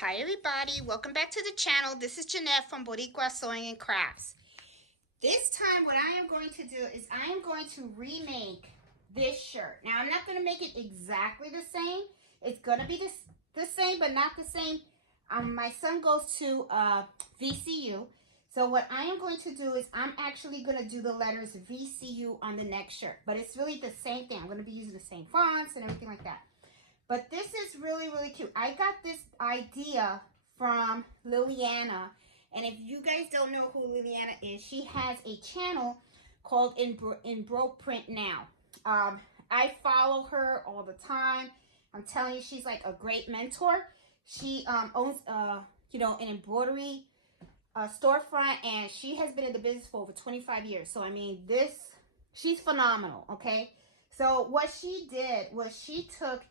Hi everybody, welcome back to the channel. This is Jeanette from Boricua Sewing and Crafts. This time what I am going to do is I am going to remake this shirt. Now I'm not going to make it exactly the same. It's going to be the same but not the same. My son goes to VCU. So what I am going to do is I'm actually going to do the letters VCU on the next shirt. But it's really the same thing. I'm going to be using the same fonts and everything like that. But this is really, really cute. I got this idea from Liliana. And if you guys don't know who Liliana is, she has a channel called Embroidery Now. I follow her all the time. I'm telling you, she's like a great mentor. She owns, an embroidery storefront, and she has been in the business for over 25 years. So, I mean, she's phenomenal, okay? So, what she did was she took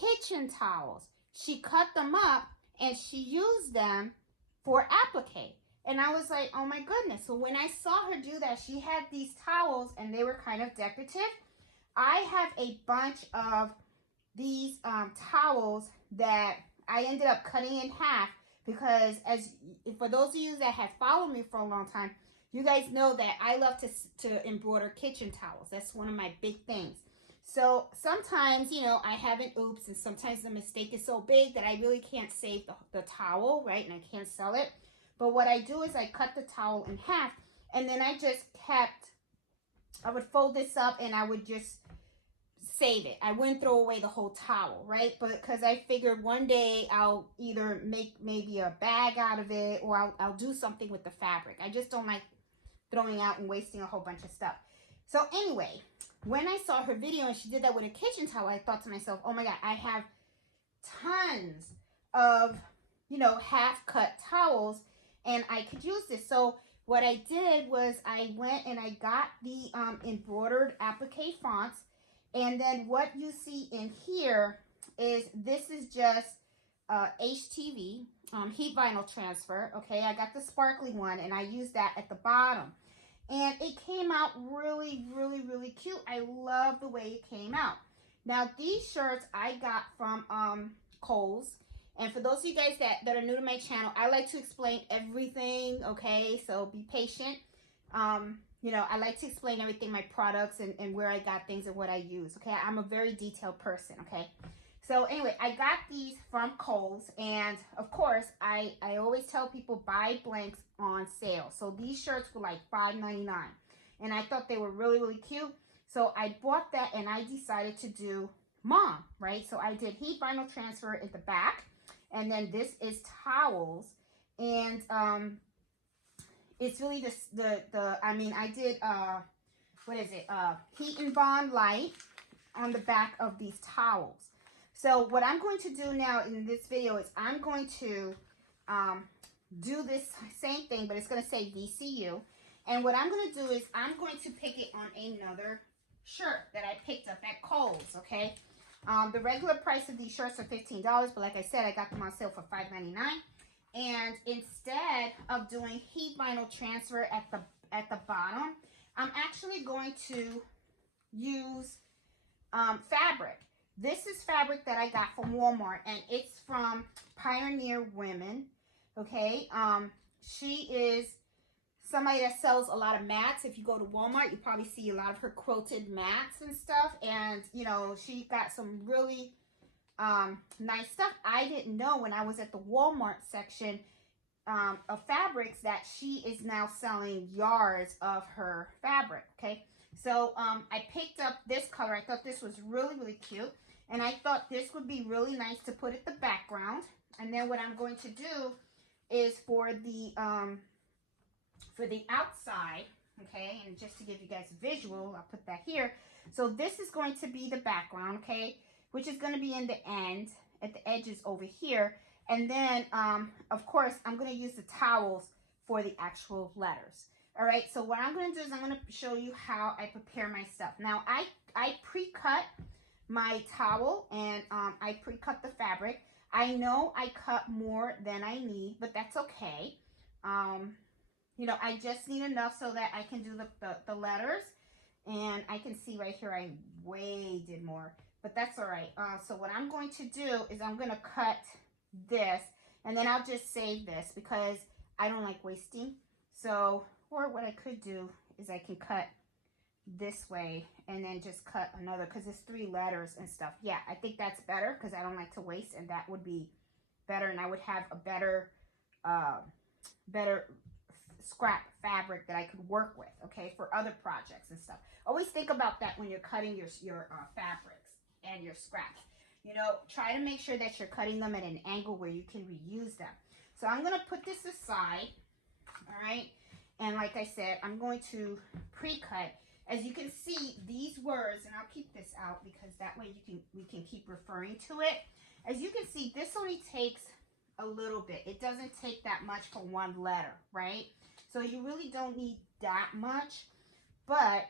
kitchen towels. She cut them up and she used them for applique. And I was like, oh my goodness. So when I saw her do that, she had these towels and they were kind of decorative. I have a bunch of these towels that I ended up cutting in half because for those of you that have followed me for a long time, you guys know that I love to embroider kitchen towels. That's one of my big things. So sometimes, I have an oops, and sometimes the mistake is so big that I really can't save the towel, right? And I can't sell it. But what I do is I cut the towel in half, and then I would fold this up and I would just save it. I wouldn't throw away the whole towel, right? But because I figured one day I'll either make maybe a bag out of it or I'll do something with the fabric. I just don't like throwing out and wasting a whole bunch of stuff. So anyway, when I saw her video and she did that with a kitchen towel, I thought to myself, oh my God, I have tons of, half-cut towels and I could use this. So what I did was I went and I got the embroidered applique fonts. And then what you see in here this is just HTV, heat vinyl transfer. Okay, I got the sparkly one and I used that at the bottom. And it came out really, really, really cute. I love the way it came out. Now, these shirts I got from Kohl's. And for those of you guys that are new to my channel, I like to explain everything, okay? So be patient. I like to explain everything, my products and where I got things and what I use, okay? I'm a very detailed person, okay? So anyway, I got these from Kohl's, and of course, I always tell people buy blanks on sale. So these shirts were like $5.99, and I thought they were really, really cute. So I bought that, and I decided to do mom, right? So I did heat vinyl transfer at the back, and then this is towels, and it's really I did heat and bond light on the back of these towels. So what I'm going to do now in this video is I'm going to do this same thing, but it's going to say VCU. And what I'm going to do is I'm going to pick it on another shirt that I picked up at Kohl's, okay? The regular price of these shirts are $15, but like I said, I got them on sale for $5.99. And instead of doing heat vinyl transfer at the bottom, I'm actually going to use fabric. This is fabric that I got from Walmart, and it's from Pioneer Women, okay? She is somebody that sells a lot of mats. If you go to Walmart, you probably see a lot of her quilted mats and stuff, and, she got some really nice stuff. I didn't know when I was at the Walmart section of fabrics that she is now selling yards of her fabric, okay? So I picked up this color. I thought this was really, really cute. And I thought this would be really nice to put at the background. And then what I'm going to do is for the outside, okay, and just to give you guys a visual, I'll put that here. So this is going to be the background, okay, which is going to be in the end, at the edges over here. And then, of course, I'm going to use the towels for the actual letters. All right, so what I'm going to do is I'm going to show you how I prepare my stuff. Now, I pre-cut my towel and I pre-cut the fabric. I know I cut more than I need, but that's okay. I just need enough so that I can do the letters. And I can see right here I way did more, but that's all right. So what I'm going to do is I'm going to cut this. And then I'll just save this because I don't like wasting. So, or what I could do is I can cut this way and then just cut another, because it's 3 letters and stuff. Yeah, I think that's better because I don't like to waste, and that would be better, and I would have a better scrap fabric that I could work with, okay, for other projects and stuff. Always think about that when you're cutting your fabrics and your scraps. You know, try to make sure that you're cutting them at an angle where you can reuse them. So I'm going to put this aside, all right? And like I said, I'm going to pre-cut. As you can see, these words, and I'll keep this out because that way we can keep referring to it. As you can see, this only takes a little bit. It doesn't take that much for 1 letter, right? So you really don't need that much. But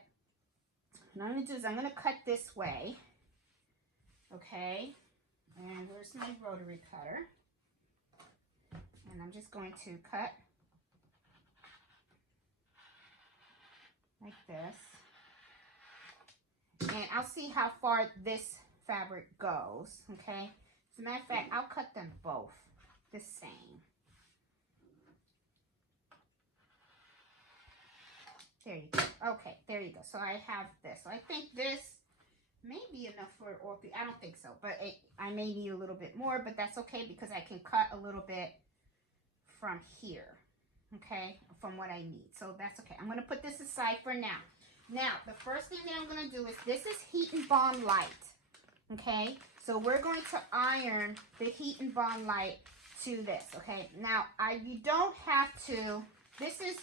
what I'm going to do is I'm going to cut this way. Okay. And where's my rotary cutter? And I'm just going to cut like this. And I'll see how far this fabric goes, okay? As a matter of fact, I'll cut them both the same. There you go. Okay, there you go. So I have this. So I think this may be enough for all 3. I don't think so, but I may need a little bit more, but that's okay because I can cut a little bit from here, okay, from what I need. So that's okay. I'm going to put this aside for now. Now, the first thing that I'm going to do is, this is Heat and Bond Light, okay? So we're going to iron the Heat and Bond Light to this, okay? Now, you don't have to, this is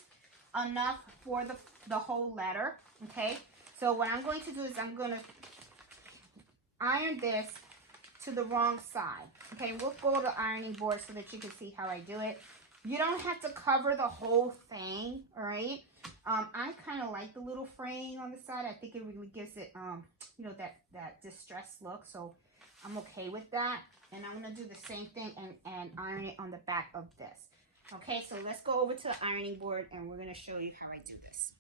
enough for the whole letter, okay? So what I'm going to do is I'm going to iron this to the wrong side, okay? We'll go to the ironing board so that you can see how I do it. You don't have to cover the whole thing, all right? I kind of like the little fraying on the side. I think it really gives it, you know, that distressed look. So I'm okay with that. And I'm going to do the same thing and iron it on the back of this. Okay, so let's go over to the ironing board and we're going to show you how I do this.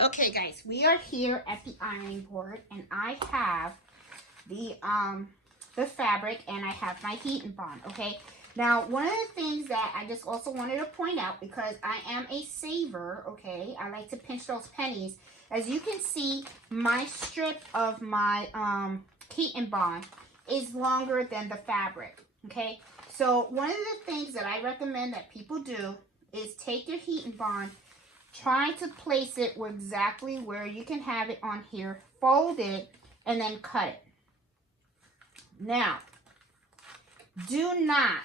Okay, guys, we are here at the ironing board and I have the fabric and I have my Heat and Bond, okay? Now, one of the things that I just also wanted to point out, because I am a saver, okay, I like to pinch those pennies. As you can see, my strip of my Heat and Bond is longer than the fabric, okay? So one of the things that I recommend that people do is take your Heat and Bond, try to place it exactly where you can have it on here, fold it, and then cut it. Now, do not,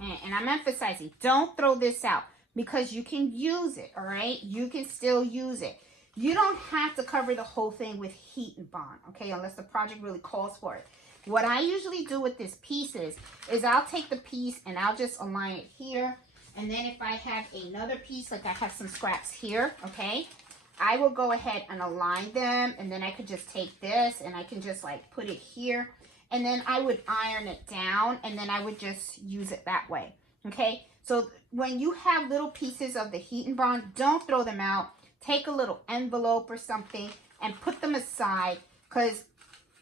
and I'm emphasizing, don't throw this out because you can use it, all right? You can still use it. You don't have to cover the whole thing with Heat and Bond, okay, unless the project really calls for it. What I usually do with this piece is I'll take the piece and I'll just align it here. And then if I have another piece, like I have some scraps here, okay, I will go ahead and align them. And then I could just take this and I can just like put it here. And then I would iron it down and then I would just use it that way, okay? So when you have little pieces of the Heat and Bond, don't throw them out. Take a little envelope or something and put them aside because,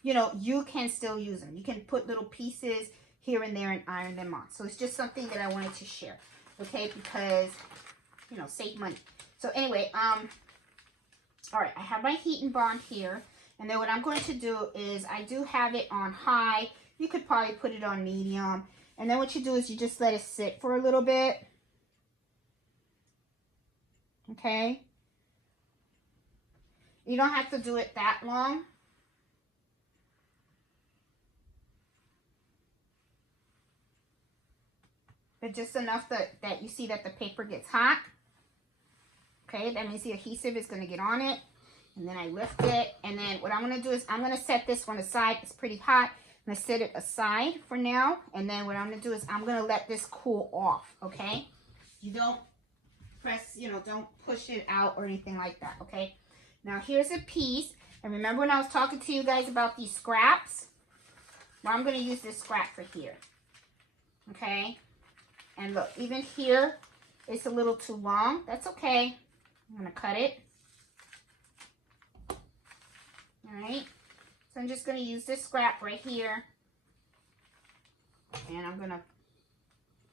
you know, you can still use them. You can put little pieces here and there and iron them on. So it's just something that I wanted to share, okay? Because, you know, save money. So anyway, all right, I have my Heat and Bond here. And then what I'm going to do is I do have it on high. You could probably put it on medium. And then what you do is you just let it sit for a little bit. Okay. You don't have to do it that long. But just enough that you see that the paper gets hot. Okay, that means the adhesive is going to get on it. And then I lift it. And then what I'm going to do is I'm going to set this one aside. It's pretty hot. I'm going to set it aside for now. And then what I'm going to do is I'm going to let this cool off. Okay. You don't press, you know, don't push it out or anything like that. Okay. Now here's a piece. And remember when I was talking to you guys about these scraps? Well, I'm going to use this scrap for here. Okay. And look, even here, it's a little too long. That's okay. I'm going to cut it. All right, so I'm just going to use this scrap right here. And I'm going to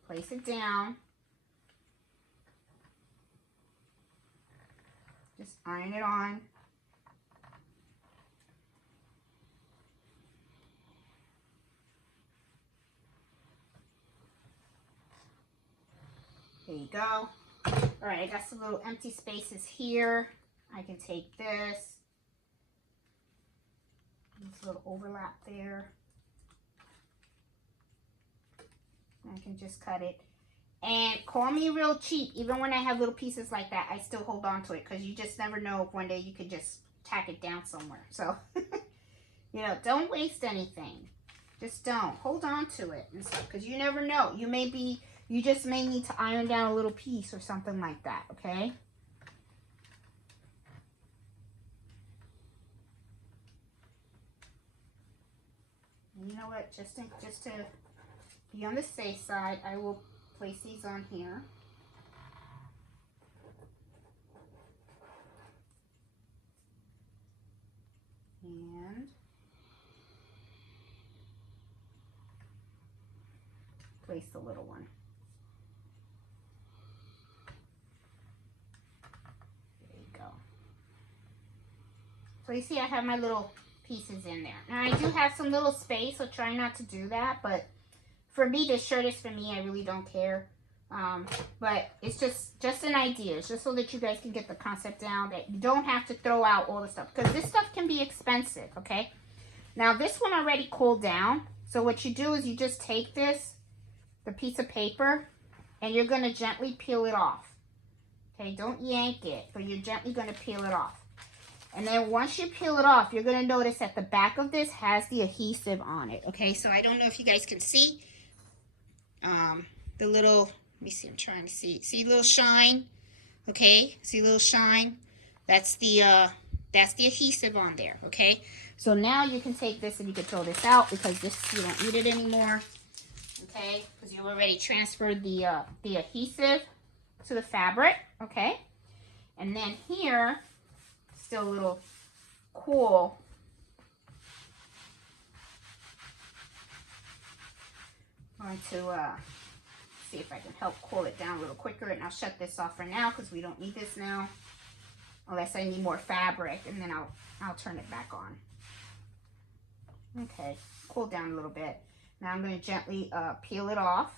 place it down. Just iron it on. There you go. All right, I got some little empty spaces here. I can take this. This little overlap there. I can just cut it. And call me real cheap. Even when I have little pieces like that, I still hold on to it because you just never know if one day you could just tack it down somewhere. So, you know, don't waste anything. Just don't. Hold on to it and stuff because you never know. You just may need to iron down a little piece or something like that, okay? And you know what? Just to be on the safe side, I will place these on here. And place the little one. There you go. So you see I have my little pieces in there. Now I do have some little space, so try not to do that, but for me, this shirt is for me. I really don't care. But it's just an idea. It's just so that you guys can get the concept down that you don't have to throw out all the stuff. Because this stuff can be expensive, okay? Now, this one already cooled down. So what you do is you just take this, the piece of paper, and you're going to gently peel it off. Okay, don't yank it, but you're gently going to peel it off. And then once you peel it off, you're going to notice that the back of this has the adhesive on it. Okay, so I don't know if you guys can see. The little, let me see, I'm trying to see a little shine, okay, see a little shine, that's the adhesive on there, okay, so now you can take this and you can throw this out because this, you don't need it anymore, okay, because you already transferred the adhesive to the fabric, okay, and then here, still a little cool, I'm going to see if I can help cool it down a little quicker, and I'll shut this off for now because we don't need this now unless I need more fabric, and then I'll turn it back on. Okay, cool down a little bit. Now I'm going to gently peel it off.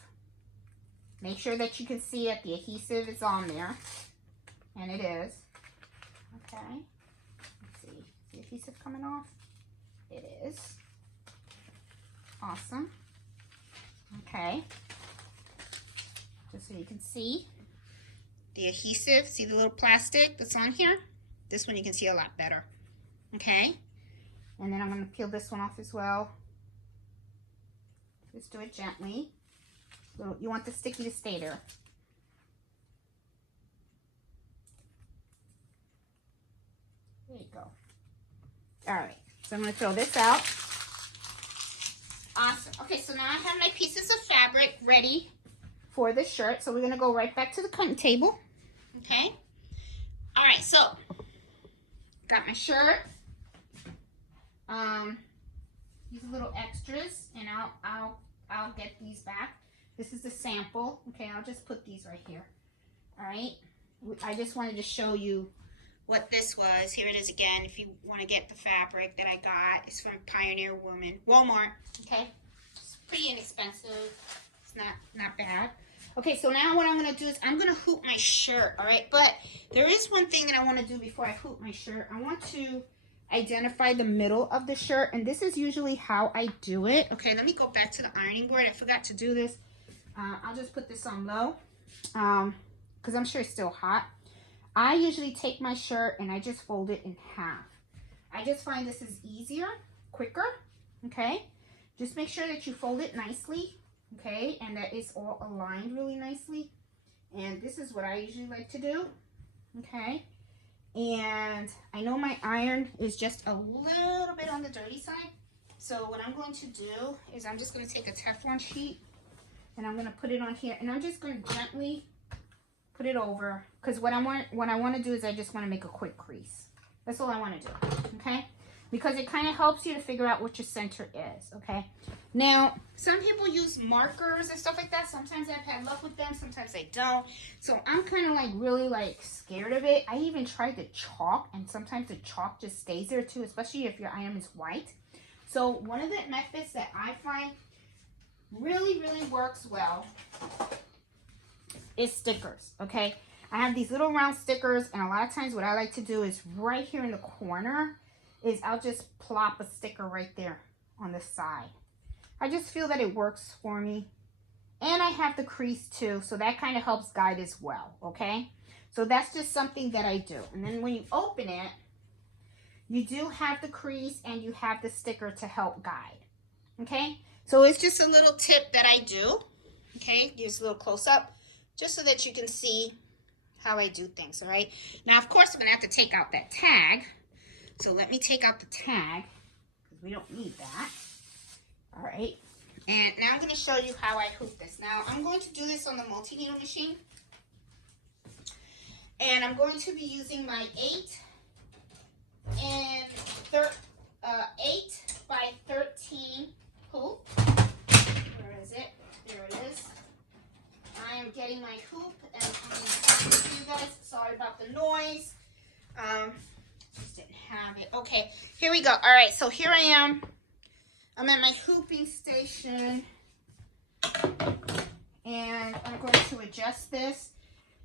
Make sure that you can see that the adhesive is on there, and it is. Okay, let's see, is the adhesive coming off? It is. Awesome. Okay, just so you can see the adhesive, see the little plastic that's on here? This one you can see a lot better, okay? And then I'm going to peel this one off as well. Just do it gently. So you want the sticky to stay there. There you go. All right, so I'm going to throw this out. Awesome. Okay, so now I have my pieces of fabric ready for the shirt. So we're going to go right back to the cutting table. Okay. All right, so got my shirt. These are little extras, and I'll get these back. This is the sample. Okay, I'll just put these right here. All right. I just wanted to show you what this was. Here it is again. If you want to get the fabric that I got, it's from Pioneer Woman, Walmart. Okay, it's pretty inexpensive. It's not bad. Okay, so now what I'm going to do is I'm going to hoop my shirt. All right, but there is one thing that I want to do before I hoop my shirt. I want to identify the middle of the shirt, and this is usually how I do it. Okay, let me go back to the ironing board. I forgot to do this. I'll just put this on low because I'm sure it's still hot. I usually take my shirt and I just fold it in half. I just find this is easier, quicker, okay? Just make sure that you fold it nicely, okay? And that it's all aligned really nicely. And this is what I usually like to do, okay? And I know my iron is just a little bit on the dirty side. So what I'm going to do is I'm just going to take a Teflon sheet and I'm going to put it on here. And I'm just going to gently put it over, because what I want to do is I just want to make a quick crease. That's all I want to do, okay? because it kind of helps you to figure out what your center is, okay? Now, some people use markers and stuff like that. Sometimes I've had luck with them, sometimes I don't. So I'm kind of like really like scared of it. I even tried the chalk, and sometimes the chalk just stays there too, especially if your item is white. So one of the methods that I find really, really works well is stickers, okay? I have these little round stickers, and a lot of times what I like to do is right here in the corner is I'll just plop a sticker right there on the side. I just feel that it works for me. And I have the crease too, so that kind of helps guide as well, okay? So that's just something that I do. And then when you open it, you do have the crease and you have the sticker to help guide, okay? So it's just a little tip that I do, okay? Use a little close up just so that you can see how I do things, all right? Now, of course, I'm gonna have to take out that tag. So let me take out the tag because we don't need that. All right, and now I'm going to show you how I hoop this. Now, I'm going to do this on the multi-needle machine. And I'm going to be using my 8 by 13 hoop. Where is it? There it is. I am getting my hoop, and I'm going to talk to you guys. Sorry about the noise. Just didn't have it. Okay, here we go. All right, so here I am. I'm at my hooping station, and I'm going to adjust this.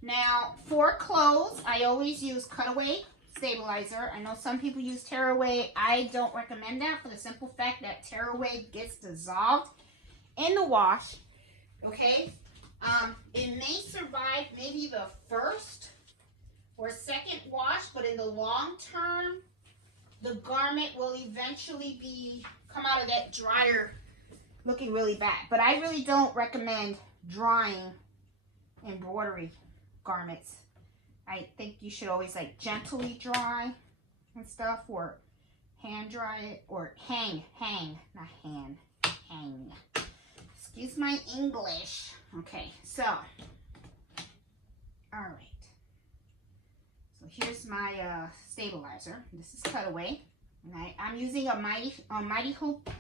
Now, for clothes, I always use cutaway stabilizer. I know some people use tearaway. I don't recommend that for the simple fact that tearaway gets dissolved in the wash, okay? It may survive maybe the first or second wash, but in the long term, the garment will eventually come out of that dryer looking really bad. But I really don't recommend drying embroidery garments. I think you should always like gently dry and stuff, or hand dry it, or hang, not hand, hang. Excuse my English. Okay, so, all right. So here's my stabilizer. This is cutaway. And I'm using a Mighty Hoop.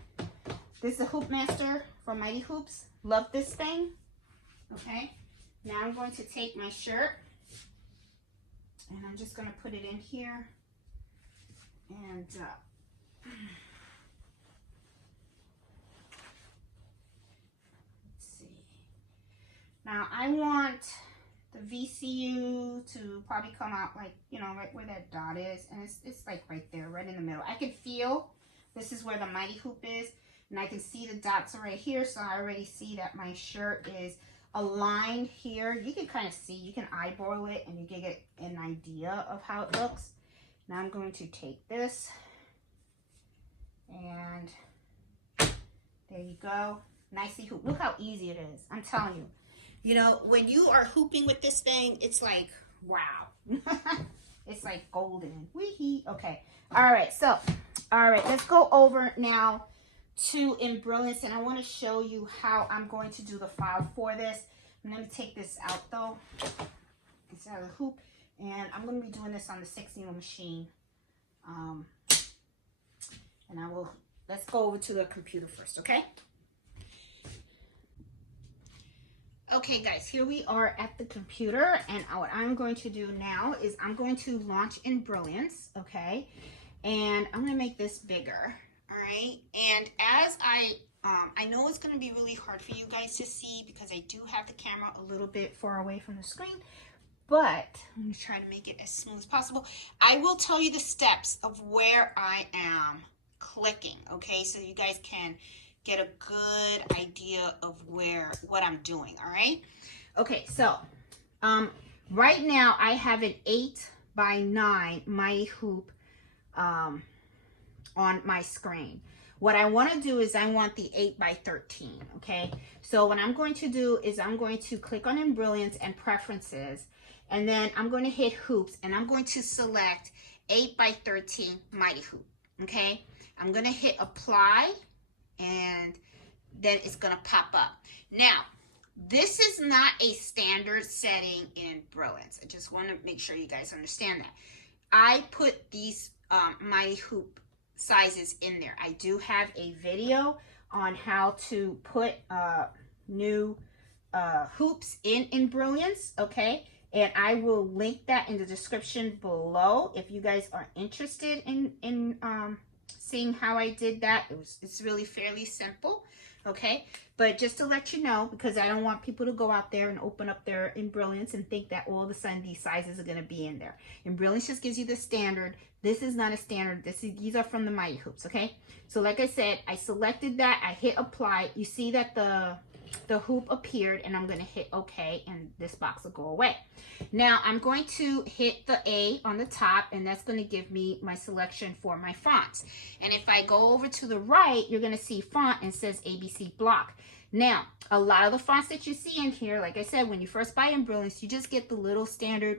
This is a Hoop Master from Mighty Hoops. Love this thing. Okay. Now I'm going to take my shirt, and I'm just going to put it in here. And let's see. Now I want the VCU to probably come out like, you know, right where that dot is. And it's like right there, right in the middle. I can feel this is where the Mighty Hoop is. And I can see the dots are right here. So I already see that my shirt is aligned here. You can kind of see, you can eyeball it, and you can get an idea of how it looks. Now I'm going to take this, and there you go. Nicely hoop. Look how easy it is. I'm telling you. You know, when you are hooping with this thing, it's like, wow. It's like golden. Wee-hee. Okay. All right. So, all right. Let's go over now to Embroidery, and I want to show you how I'm going to do the file for this. And let me take this out though. It's out of the hoop, and I'm going to be doing this on the 6-needle machine. And let's go over to the computer first, okay? Okay guys, here we are at the computer, and what I'm going to do now is I'm going to launch Embroidery, okay? And I'm going to make this bigger, all right? And as I know it's going to be really hard for you guys to see because I do have the camera a little bit far away from the screen, but I'm going to try to make it as smooth as possible. I will tell you the steps of where I am clicking, okay? So you guys can get a good idea of what I'm doing, all right? Okay, so right now I have an 8x9 Mighty Hoop on my screen. What I want to do is I want the 8x13, okay? So what I'm going to do is I'm going to click on Embroidery and Preferences, and then I'm going to hit Hoops, and I'm going to select 8x13 Mighty Hoop, okay? I'm going to hit Apply, and then it's going to pop up. Now, this is not a standard setting in Brilliance. I just want to make sure you guys understand that. I put these Mighty Hoop sizes in there. I do have a video on how to put new hoops in Brilliance, okay? And I will link that in the description below if you guys are interested in seeing how I did that. It's really fairly simple, okay? But just to let you know, because I don't want people to go out there and open up their Embrilliance and think that all of a sudden these sizes are going to be in there. Embrilliance just gives you the standard. This is not a standard. These are from the Mighty Hoops, okay? So like I said, I selected that. I hit apply. You see that the hoop appeared, and I'm going to hit OK, and this box will go away. Now I'm going to hit the A on the top, and that's going to give me my selection for my fonts. And if I go over to the right, you're going to see font, and it says ABC Block. Now, a lot of the fonts that you see in here, like I said, when you first buy Embrilliance, you just get the little standard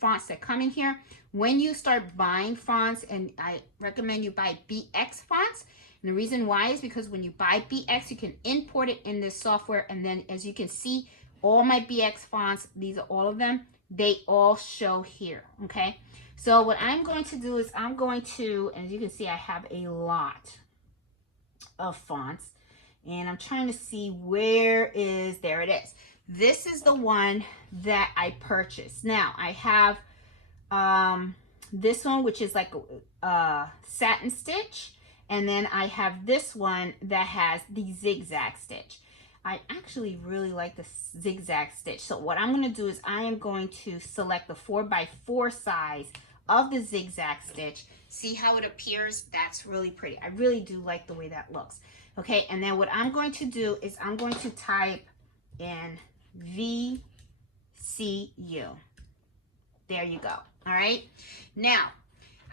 fonts that come in here. When you start buying fonts, and I recommend you buy BX fonts, and the reason why is because when you buy BX, you can import it in this software, and then as you can see, all my BX fonts, these are all of them, they all show here, okay? So what I'm going to do is I'm going to, as you can see, I have a lot of fonts, and I'm trying to see there it is. This is the one that I purchased. Now, I have this one, which is like a satin stitch. And then I have this one that has the zigzag stitch. I actually really like the zigzag stitch. So what I'm going to do is I am going to select the 4x4 size of the zigzag stitch. See how it appears? That's really pretty. I really do like the way that looks. Okay, and then what I'm going to do is I'm going to type in VCU. There you go. All right. Now,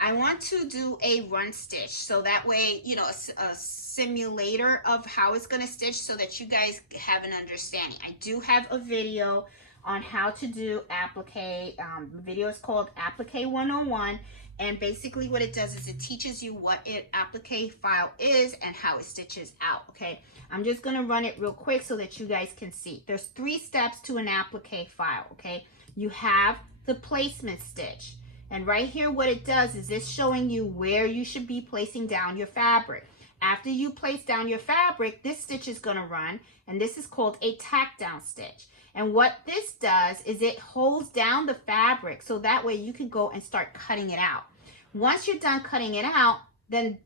I want to do a run stitch, so that way, you know, a simulator of how it's going to stitch so that you guys have an understanding. I do have a video on how to do applique. The video is called Applique 101, and basically what it does is it teaches you what an applique file is and how it stitches out, okay? I'm just going to run it real quick so that you guys can see. There's 3 steps to an applique file, okay? You have the placement stitch. And right here, what it does is it's showing you where you should be placing down your fabric. After you place down your fabric, this stitch is going to run, and this is called a tack-down stitch. And what this does is it holds down the fabric, so that way you can go and start cutting it out. Once you're done cutting it out, then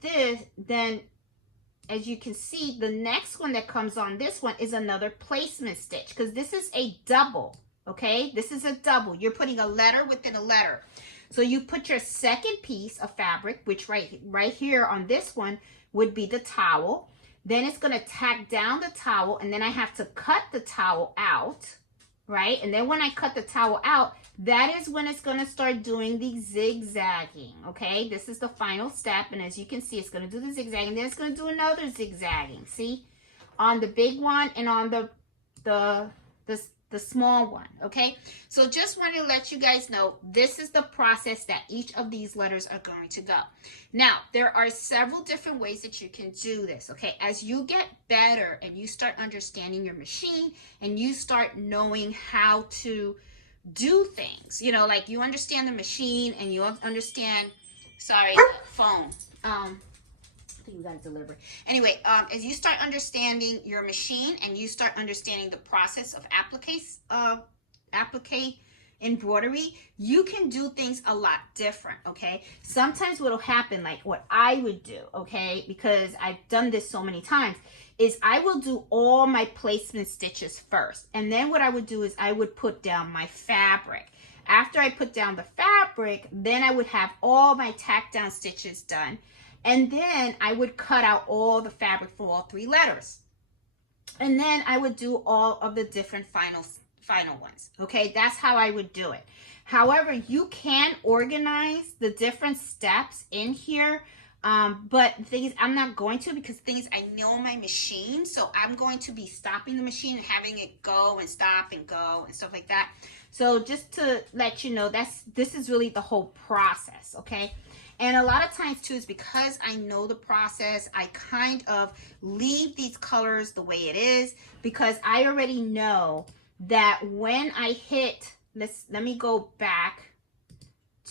as you can see, the next one that comes on this one is another placement stitch, because this is a double, okay? This is a double. You're putting a letter within a letter. So you put your second piece of fabric, which right here on this one would be the towel. Then it's going to tack down the towel, and then I have to cut the towel out, right? And then when I cut the towel out, that is when it's going to start doing the zigzagging, okay? This is the final step, and as you can see, it's going to do the zigzagging, then it's going to do another zigzagging, see? On the big one and on the small one, okay? So just want to let you guys know, this is the process that each of these letters are going to go. Now, there are several different ways that you can do this, okay? As you get better and you start understanding your machine and you start knowing how to do things, you know, like you understand the machine and you understand, sorry, phone. I think we got it delivered. Anyway, as you start understanding your machine and you start understanding the process of applique embroidery, you can do things a lot different, okay? Sometimes what'll happen, like what I would do, okay, because I've done this so many times, is I will do all my placement stitches first. And then what I would do is I would put down my fabric. After I put down the fabric, then I would have all my tack down stitches done. And then I would cut out all the fabric for all 3 letters. And then I would do all of the different final ones. Okay, that's how I would do it. However, you can organize the different steps in here. But the thing is, I'm not going to, because the thing is, I know my machine. So I'm going to be stopping the machine and having it go and stop and go and stuff like that. So just to let you know, this is really the whole process, okay? And a lot of times too is because I know the process, I kind of leave these colors the way it is, because I already know that when I hit this, let me go back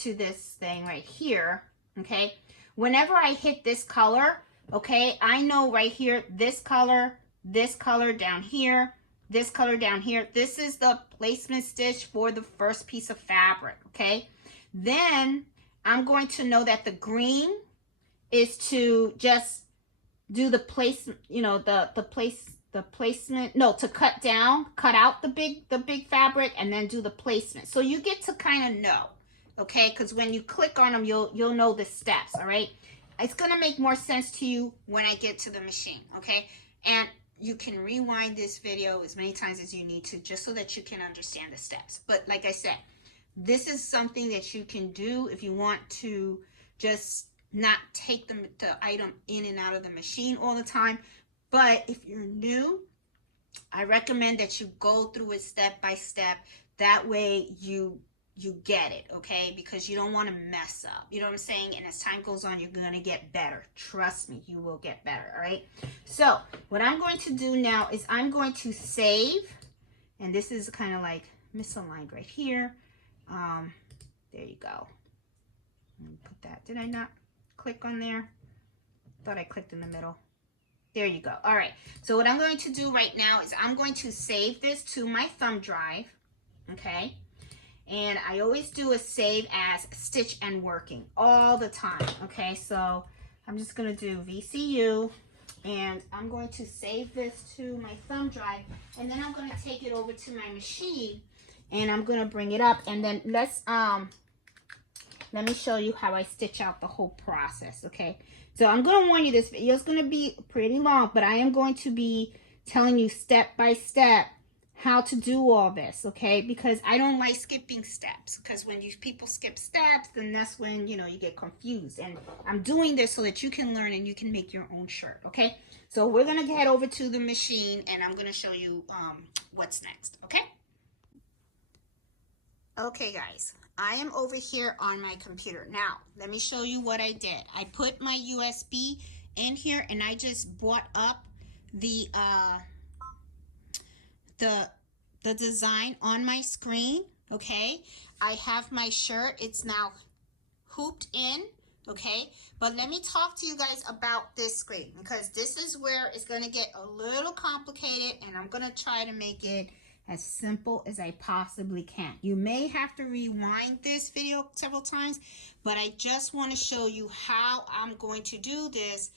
to this thing right here, okay? whenever I hit this color, okay, I know right here, this color down here, this color down here, this is the placement stitch for the first piece of fabric, okay? Then I'm going to know that the green is to just do the placement, you know, the placement, no, to cut out the big fabric and then do the placement. So you get to kind of know, okay? Because when you click on them, you'll know the steps, all right? It's gonna make more sense to you when I get to the machine, okay? And you can rewind this video as many times as you need to, just so that you can understand the steps. But like I said, this is something that you can do if you want to just not take the item in and out of the machine all the time. But if you're new, I recommend that you go through it step by step. That way you get it, okay? Because you don't want to mess up. You know what I'm saying? And as time goes on, you're going to get better. Trust me, you will get better, all right? So what I'm going to do now is I'm going to save. And this is kind of like misaligned right here. There you go. Let me put that. Did I not click on there? Thought I clicked in the middle. There you go. All right. So what I'm going to do right now is I'm going to save this to my thumb drive. Okay. And I always do a save as stitch and working all the time. Okay. So I'm just going to do VCU and I'm going to save this to my thumb drive. And then I'm going to take it over to my machine and I'm going to bring it up. And then let me show you how I stitch out the whole process. Okay. So I'm going to warn you, this video is going to be pretty long, but I am going to be telling you step by step how to do all this, okay? Because I don't like skipping steps, because when people skip steps, then that's when, you know, you get confused. And I'm doing this so that you can learn and you can make your own shirt, okay? So we're going to head over to the machine and I'm going to show you what's next, okay? Okay, guys. I am over here on my computer. Now, let me show you what I did. I put my USB in here and I just brought up the design on my screen, okay? I have my shirt. It's now hooped in, okay? But let me talk to you guys about this screen because this is where it's going to get a little complicated and I'm going to try to make it as simple as I possibly can. You may have to rewind this video several times, but I just want to show you how I'm going to do this.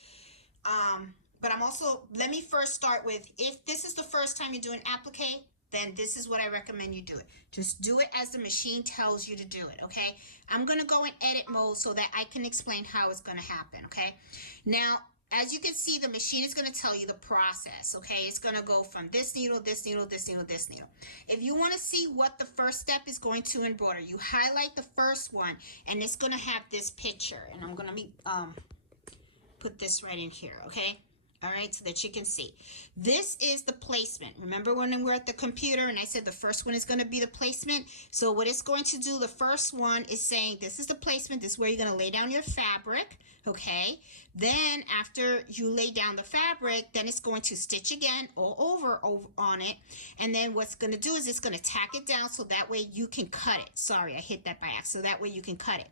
But I'm also, let me first start with, if this is the first time you're doing applique, then this is what I recommend you do it. Just do it as the machine tells you to do it, okay? I'm going to go in edit mode so that I can explain how it's going to happen, okay? Now, as you can see, the machine is going to tell you the process, okay? It's going to go from this needle, this needle, this needle, this needle. If you want to see what the first step is going to embroider, you highlight the first one, and it's going to have this picture. And I'm going to put this right in here, okay? All right, so that you can see. This is the placement. Remember when we were at the computer and I said the first one is going to be the placement? So what it's going to do, the first one is saying this is the placement. This is where you're going to lay down your fabric, okay? Then after you lay down the fabric, then it's going to stitch again all over on it. And then what's going to do is it's going to tack it down so that way you can cut it. Sorry, I hit that by accident. So that way you can cut it.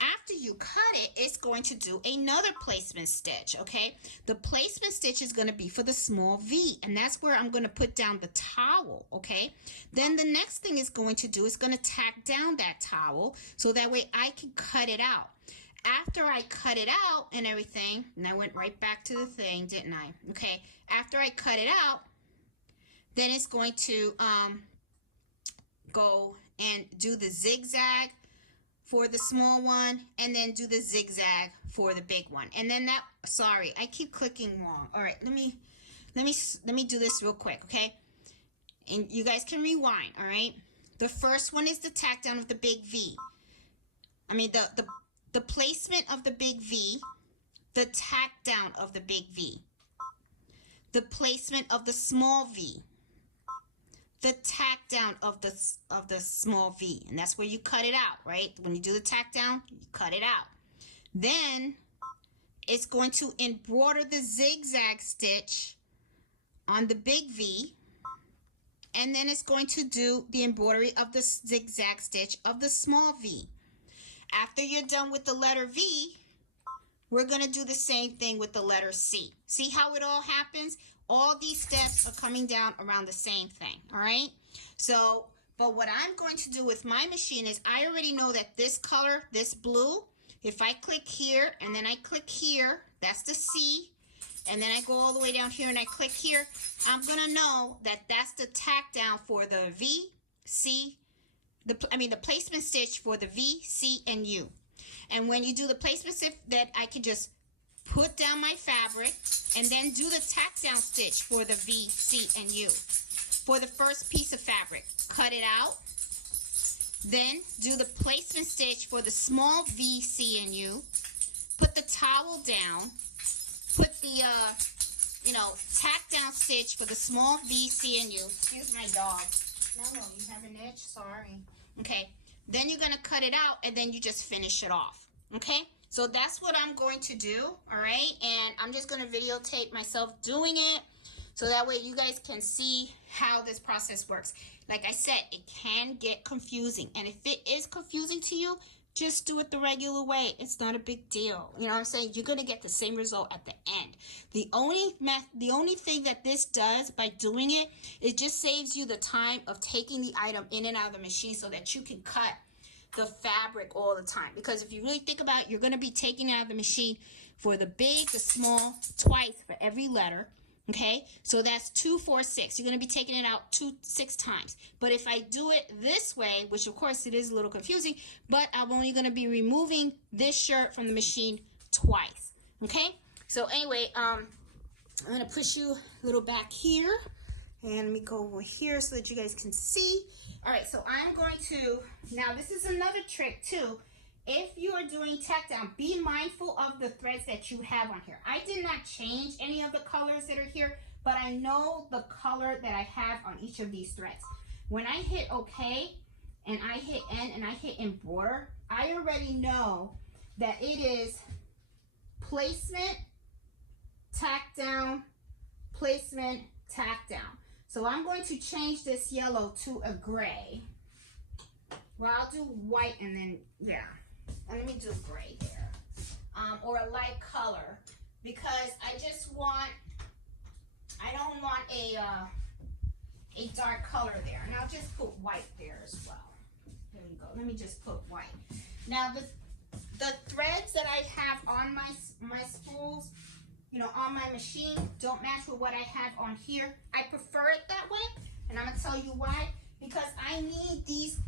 After you cut it, it's going to do another placement stitch, okay? The placement stitch is going to be for the small V, and that's where I'm going to put down the towel, okay? Then the next thing it's going to do is going to tack down that towel so that way I can cut it out. After I cut it out and everything, and I went right back to the thing, didn't I? Okay, after I cut it out, then it's going to go and do the zigzag for the small one, and then do the zigzag for the big one. And then that, sorry, I keep clicking wrong. All right, let me do this real quick, okay? And you guys can rewind, all right? The first one is the tack down of the big V. I mean, the placement of the big V, the tack down of the big V, the placement of the small V, the tack down of the small V, and that's where you cut it out, right? When you do the tack down, you cut it out. Then it's going to embroider the zigzag stitch on the big V, and then it's going to do the embroidery of the zigzag stitch of the small V. After you're done with the letter V, we're going to do the same thing with the letter C. See how it all happens? All these steps are coming down around the same thing, all right? So, but what I'm going to do with my machine is I already know that this color, this blue, if I click here and then I click here, that's the C, and then I go all the way down here and I click here, I'm going to know that that's the tack down for the V, C, the placement stitch for the V, C, and U. And when you do the placement stitch, that I can just put down my fabric and then do the tack down stitch for the V, C, and U. For the first piece of fabric, cut it out, then do the placement stitch for the small V, C, and U, put the towel down, put the, tack down stitch for the small V, C, and U. Excuse my dog. No, you have an itch? Sorry. Okay, then you're going to cut it out and then you just finish it off. Okay, so that's what I'm going to do, all right? And I'm just going to videotape myself doing it so that way you guys can see how this process works. Like I said, it can get confusing. And if it is confusing to you, just do it the regular way. It's not a big deal. You know what I'm saying? You're going to get the same result at the end. The only thing that this does by doing it, it just saves you the time of taking the item in and out of the machine so that you can cut the fabric all the time. Because if you really think about it, you're going to be taking it out of the machine for the big, the small, twice for every letter. Okay, so that's 2, 4, 6. You're going to be taking it out 6 times. But if I do it this way, which of course it is a little confusing, but I'm only going to be removing this shirt from the machine twice. Okay, so anyway, I'm going to push you a little back here. And let me go over here so that you guys can see. All right, so I'm going to, now this is another trick too. If you are doing tack down, be mindful of the threads that you have on here. I did not change any of the colors that are here, but I know the color that I have on each of these threads. When I hit OK, and I hit N, and I hit embroider, I already know that it is placement, tack down, placement, tack down. So I'm going to change this yellow to a gray. Well, I'll do white and then, yeah. And let me do gray there. Or a light color. Because I don't want a dark color there. And I'll just put white there as well. There we go. Let me just put white. Now, the threads that I have on my spools, on my machine, don't match with what I have on here. I prefer it that way, and I'm going to tell you why. Because I need these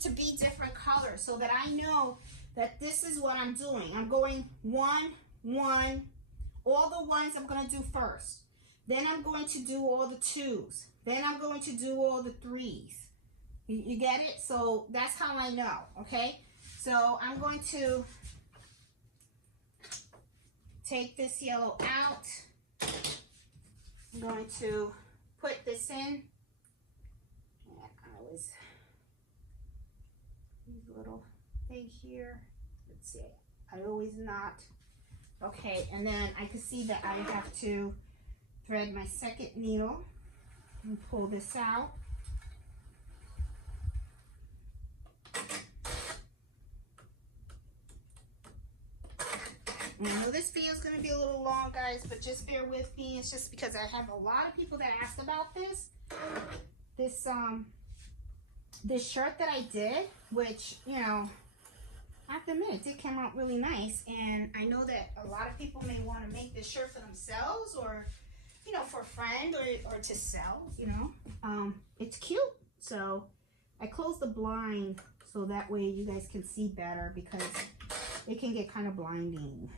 to be different colors so that I know that this is what I'm doing. I'm going 1, 1, all the ones I'm going to do first. Then I'm going to do all the 2s. Then I'm going to do all the 3s. You get it? So that's how I know, okay? So I'm going to take this yellow out. I'm going to put this in. Yeah, I always use a little thing here. Let's see. I always knot. Okay, and then I can see that I have to thread my second needle and pull this out. I know this video is going to be a little long, guys, but just bear with me. It's just because I have a lot of people that asked about this. This shirt that I did, which, I have to admit, it did come out really nice. And I know that a lot of people may want to make this shirt for themselves or, for a friend or to sell, It's cute. So I closed the blind so that way you guys can see better because it can get kind of blinding.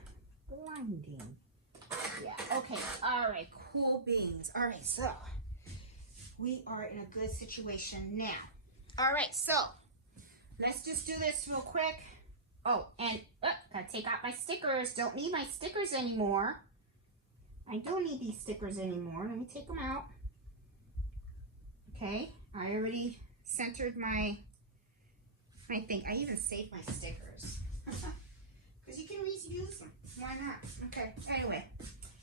Yeah, okay. All right, cool beans. All right, so we are in a good situation now. All right, so let's just do this real quick. Oh, and gotta take out my stickers. Don't need my stickers anymore. I don't need these stickers anymore. Let me take them out. Okay, I already centered my thing. I even saved my stickers. Because you can reuse them. Why not? Okay, anyway.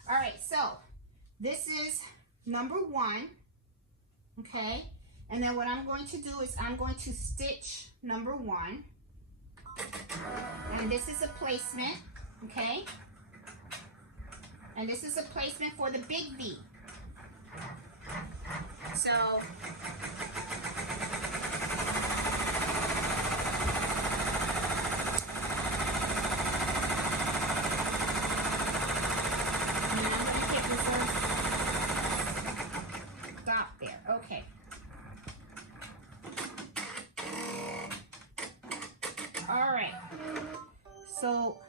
All right, so this is number 1. Okay, and then what I'm going to do is I'm going to stitch number 1. And this is a placement, okay? And this is a placement for the big V. So stop there. Okay. All right. So,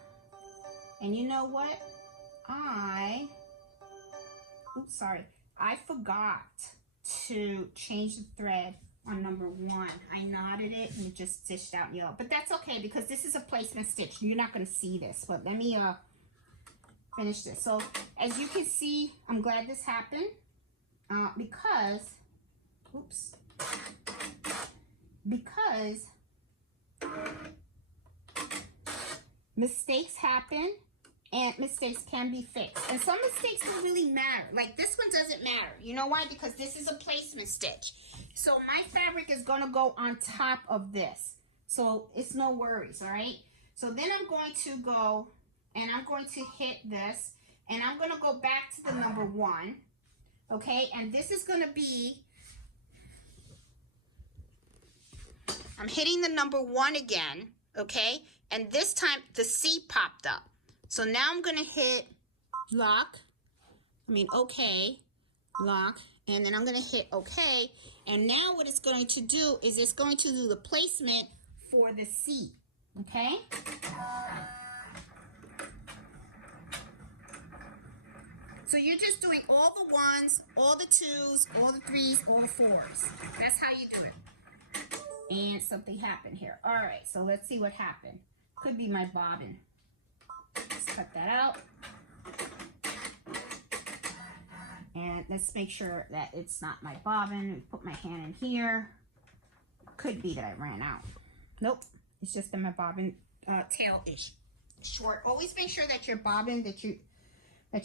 and you know what? I forgot to change the thread on number 1. I knotted it and it just stitched out yellow, but that's okay because this is a placement stitch. You're not going to see this, but let me finish this. So as you can see, I'm glad this happened because mistakes happen. And mistakes can be fixed. And some mistakes don't really matter. Like this one doesn't matter. You know why? Because this is a placement stitch. So my fabric is going to go on top of this. So it's no worries, all right? So then I'm going to go and I'm going to hit this. And I'm going to go back to the number 1. Okay? And this is going to be... I'm hitting the number 1 again. Okay? And this time the C popped up. So now I'm going to hit okay, lock, and then I'm going to hit okay. And now what it's going to do is it's going to do the placement for the C, okay? So you're just doing all the 1s, all the 2s, all the 3s, all the 4s. That's how you do it. And something happened here. All right, so let's see what happened. Could be my bobbin. Let's cut that out. And let's make sure that it's not my bobbin. Put my hand in here. Could be that I ran out. Nope, it's just that my bobbin tail is short. Always make sure that your bobbin that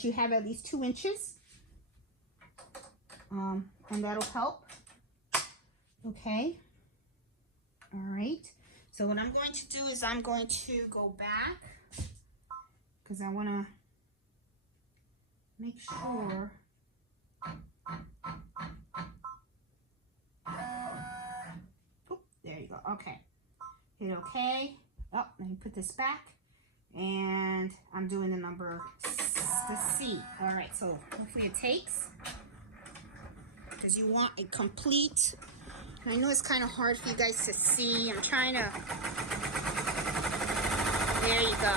you have at least 2 inches. And that'll help. Okay. All right. So what I'm going to do is I'm going to go back because I want to make sure. Oh, there you go. Okay. Hit okay. Oh, let me put this back. And I'm doing the C. All right, so hopefully it takes. Because you want a complete. I know it's kind of hard for you guys to see. I'm trying to. There you go.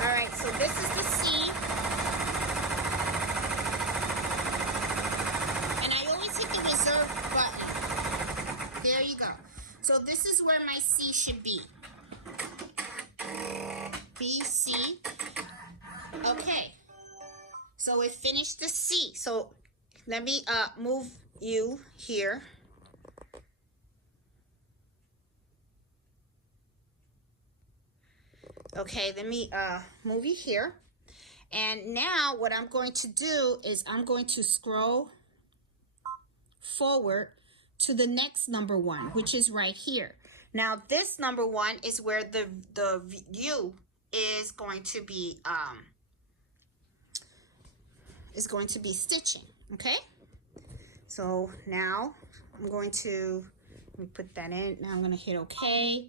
All right, so this is the C. And I always hit the reserve button. There you go. So this is where my C should be. B, C. Okay. So it finished the C. So let me move you here. Okay, let me move you here. And now what I'm going to do is I'm going to scroll forward to the next number 1, which is right here. Now this number 1 is where the U is going to be stitching. Okay, so now I'm going to let me put that in. Now I'm going to hit okay,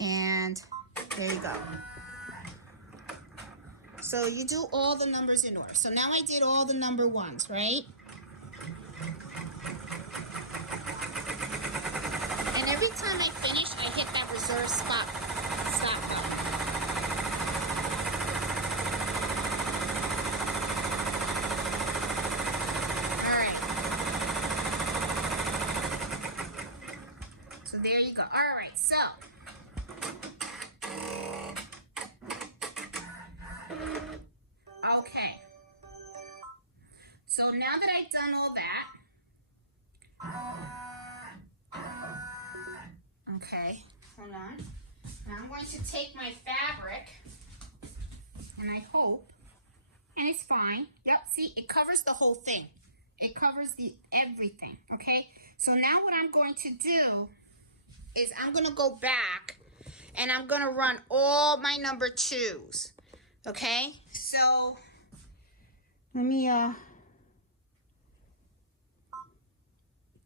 and there you go. So you do all the numbers in order. So now I did all the number 1s, right? And every time I finish, I hit that reserve stop button. All right. So there you go. All right, so. Okay. So now that I've done all that, okay, hold on. Now I'm going to take my fabric, and I hope, and it's fine. Yep, see, it covers the whole thing. It covers everything, okay? So now what I'm going to do is I'm going to go back, and I'm going to run all my number 2s. Okay, so let me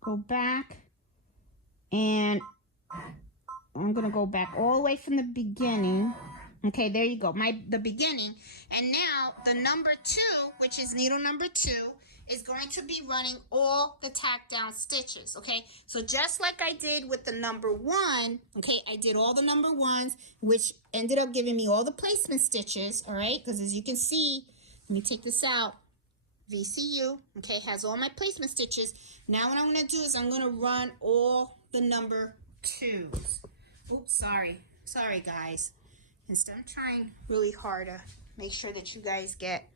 go back, and I'm gonna go back all the way from the beginning. Okay, there you go, the beginning. And now the number 2, which is needle number 2, is going to be running all the tack down stitches. Okay, so just like I did with the number 1, okay, I did all the number 1s, which ended up giving me all the placement stitches. All right, because as you can see, let me take this out. VCU, okay, has all my placement stitches. Now what I'm going to do is I'm going to run all the number 2s. Oops, sorry guys. Instead, I'm trying really hard to make sure that you guys get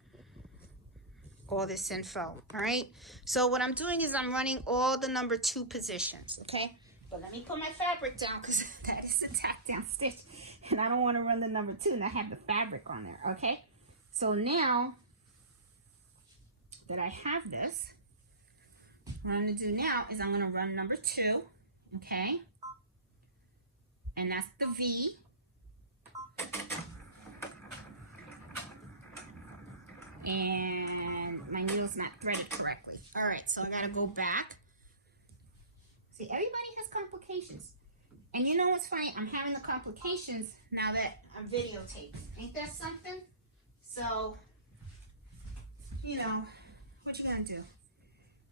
all this info. All right, so what I'm doing is I'm running all the number 2 positions. Okay, but let me put my fabric down, because that is a tack down stitch, and I don't want to run the number 2 and I have the fabric on there. Okay, so now that I have this, what I'm going to do now is I'm going to run number 2, okay, and that's the V, and my needle's not threaded correctly. All right, so I got to go back. See, everybody has complications, and you know what's funny? I'm having the complications now that I'm videotaping. Ain't that something? So, you know, what you gonna do?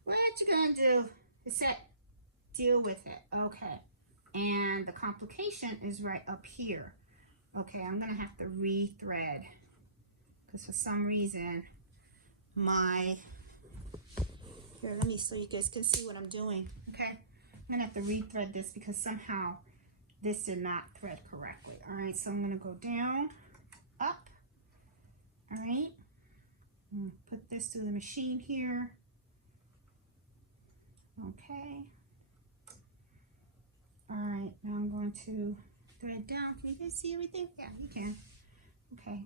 What you gonna do is deal with it. Okay, and the complication is right up here. Okay, I'm gonna have to re-thread, because for some reason here, let me, so you guys can see what I'm doing. Okay, I'm gonna have to re-thread this because somehow this did not thread correctly. All right, so I'm gonna go down, up. All right, put this through the machine here. Okay. All right, now I'm going to thread down. Can you guys see everything? Yeah, you can. Okay.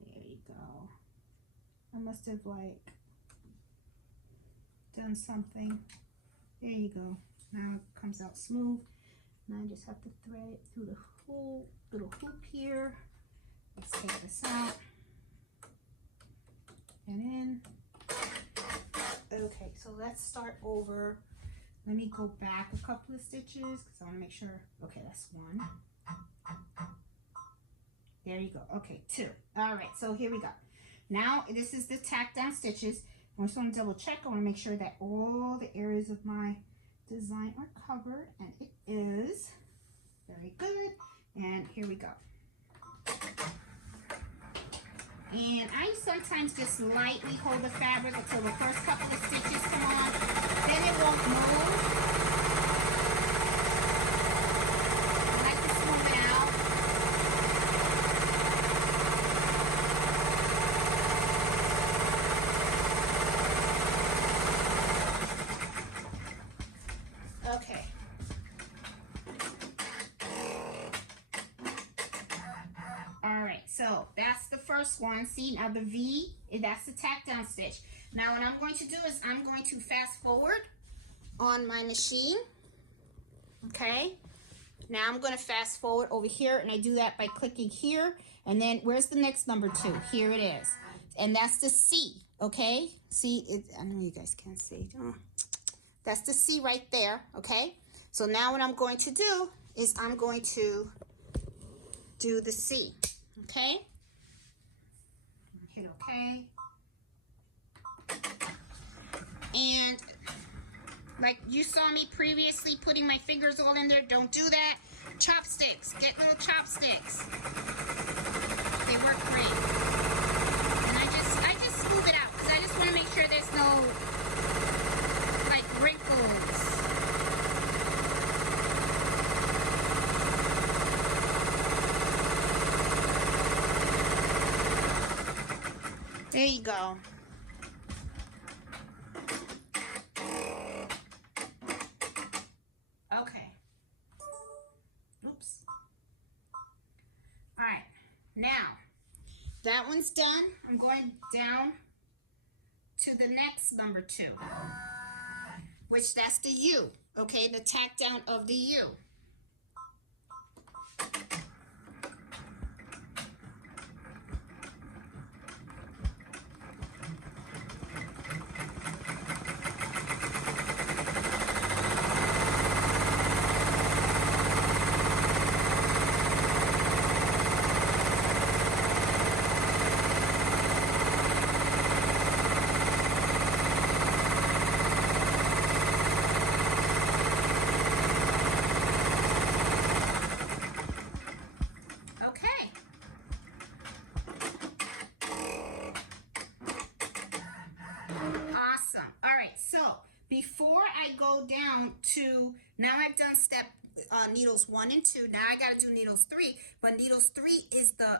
There you go. I must have like done something. There you go. Now it comes out smooth. Now I just have to thread it through the whole little hoop here. Let's take this out and in. Okay, so let's start over. Let me go back a couple of stitches because I want to make sure. Okay, that's 1. There you go. Okay, 2. All right, so here we go. Now this is the tack down stitches. I just want to double check. I want to make sure that all the areas of my design are covered, and it is. Very good. And here we go. And I sometimes just lightly hold the fabric until the first couple of stitches come on. Then it won't move. I like to smooth it out. Okay. So that's the first one. See, now the V, that's the tack down stitch. Now what I'm going to do is I'm going to fast forward on my machine. Okay. Now I'm going to fast forward over here, and I do that by clicking here. And then where's the next number 2? Here it is. And that's the C. Okay. See, I know you guys can't see. Oh. That's the C right there. Okay. So now what I'm going to do is I'm going to do the C. Okay, hit OK, and like you saw me previously putting my fingers all in there, don't do that. Chopsticks, get little chopsticks, they work great. And I just smooth it out because I just want to make sure there's no like wrinkles. There you go. Okay. Oops. All right. Now, that one's done. I'm going down to the next number 2, which that's the U. Okay, the tack down of the U. So before I go down to, now I've done step needles 1 and 2. Now I got to do needles 3, but needles 3 is the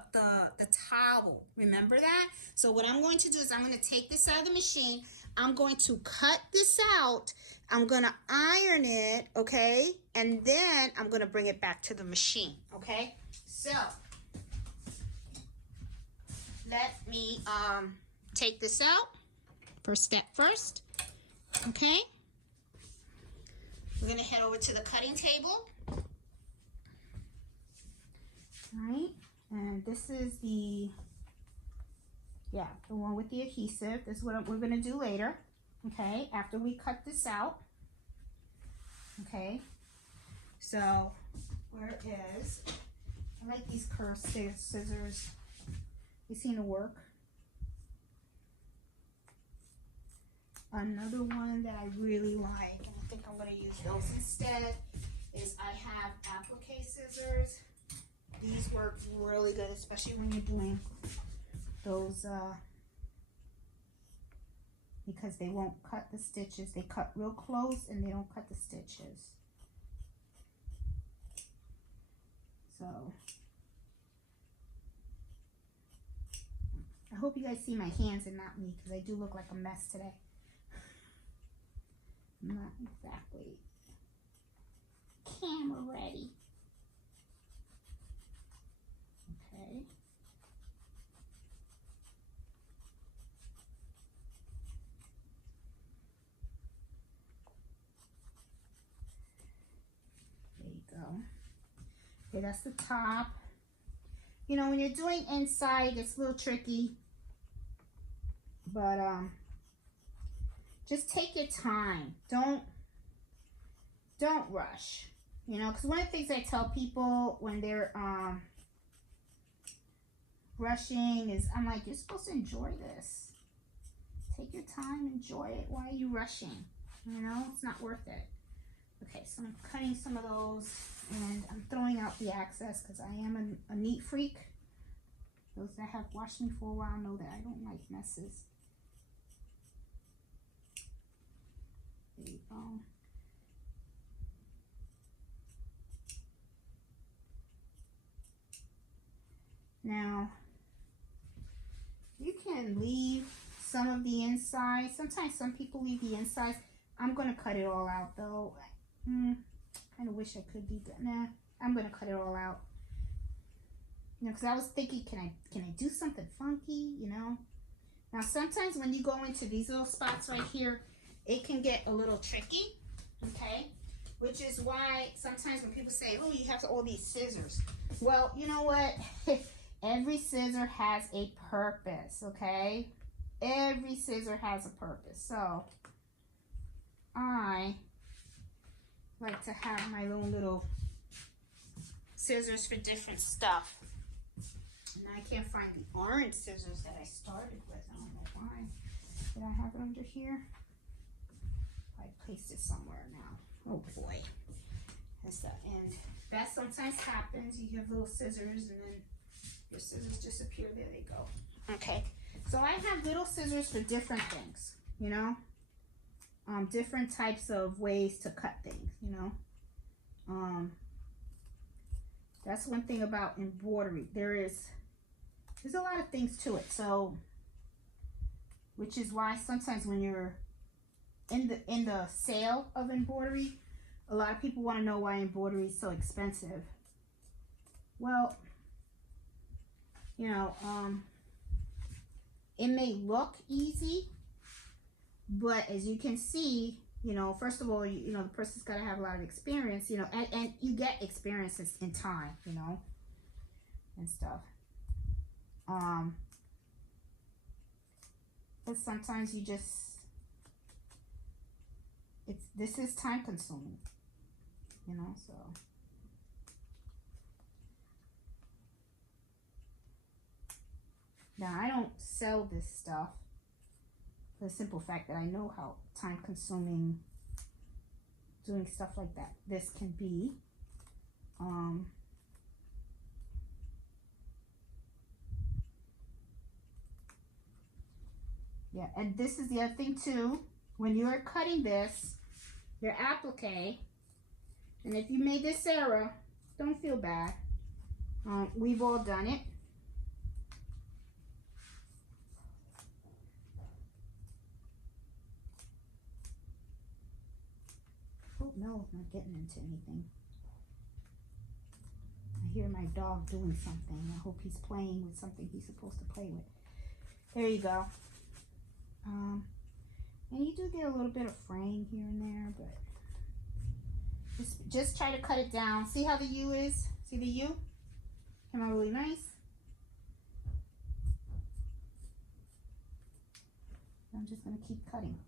towel. Remember that? So what I'm going to do is I'm going to take this out of the machine. I'm going to cut this out. I'm going to iron it, okay? And then I'm going to bring it back to the machine, okay? So let me take this out. First step first, okay? We're gonna head over to the cutting table. All right, and this is the one with the adhesive. This is what we're gonna do later, okay? After we cut this out, okay? So, where is, I like these curved scissors. They seem to work. Another one that I really like, and I think I'm going to use those instead, is I have applique scissors. These work really good, especially when you're doing those, because they won't cut the stitches. They cut real close and they don't cut the stitches. So, I hope you guys see my hands and not me, because I do look like a mess today. Not exactly camera ready. Okay. There you go. Okay, that's the top. You know, when you're doing inside, it's a little tricky, but just take your time. Don't rush. You know, because one of the things I tell people when they're rushing is, I'm like, you're supposed to enjoy this. Take your time, enjoy it. Why are you rushing? You know, it's not worth it. Okay, so I'm cutting some of those, and I'm throwing out the excess because I am a neat freak. Those that have watched me for a while know that I don't like messes. There you go. Now, you can leave some of the inside. Sometimes some people leave the inside. I'm going to cut it all out though. Kind of wish I could do that. Nah, I'm going to cut it all out. You know, because I was thinking, can I do something funky, you know? Now, sometimes when you go into these little spots right here, it can get a little tricky, okay? Which is why sometimes when people say, oh, you have all these scissors. Well, you know what? Every scissor has a purpose, okay? Every scissor has a purpose. So, I like to have my own little scissors for different stuff. And I can't find the orange scissors that I started with. I don't know why. Did I have it under here? I placed it somewhere now. Oh boy. That's the end. That sometimes happens. You have little scissors and then your scissors disappear. There they go. Okay. So I have little scissors for different things, you know? Different types of ways to cut things, you know? That's one thing about embroidery. There's a lot of things to it. So, which is why sometimes when you're in the sale of embroidery, a lot of people want to know why embroidery is so expensive. Well, you know, it may look easy, but as you can see, you know, first of all, you know, the person's got to have a lot of experience, you know, and you get experiences in time, you know, and stuff. But sometimes you just, this is time consuming, you know, so. Now, I don't sell this stuff for the simple fact that I know how time consuming doing stuff like that this can be. Yeah, and this is the other thing too. when you are cutting this, your applique, and if you made this error, don't feel bad. We've all done it. Oh no, not getting into anything. I hear my dog doing something. I hope he's playing with something he's supposed to play with. There you go. And you do get a little bit of fraying here and there, but just try to cut it down. See how the U is? See the U? Came out really nice. I'm just going to keep cutting.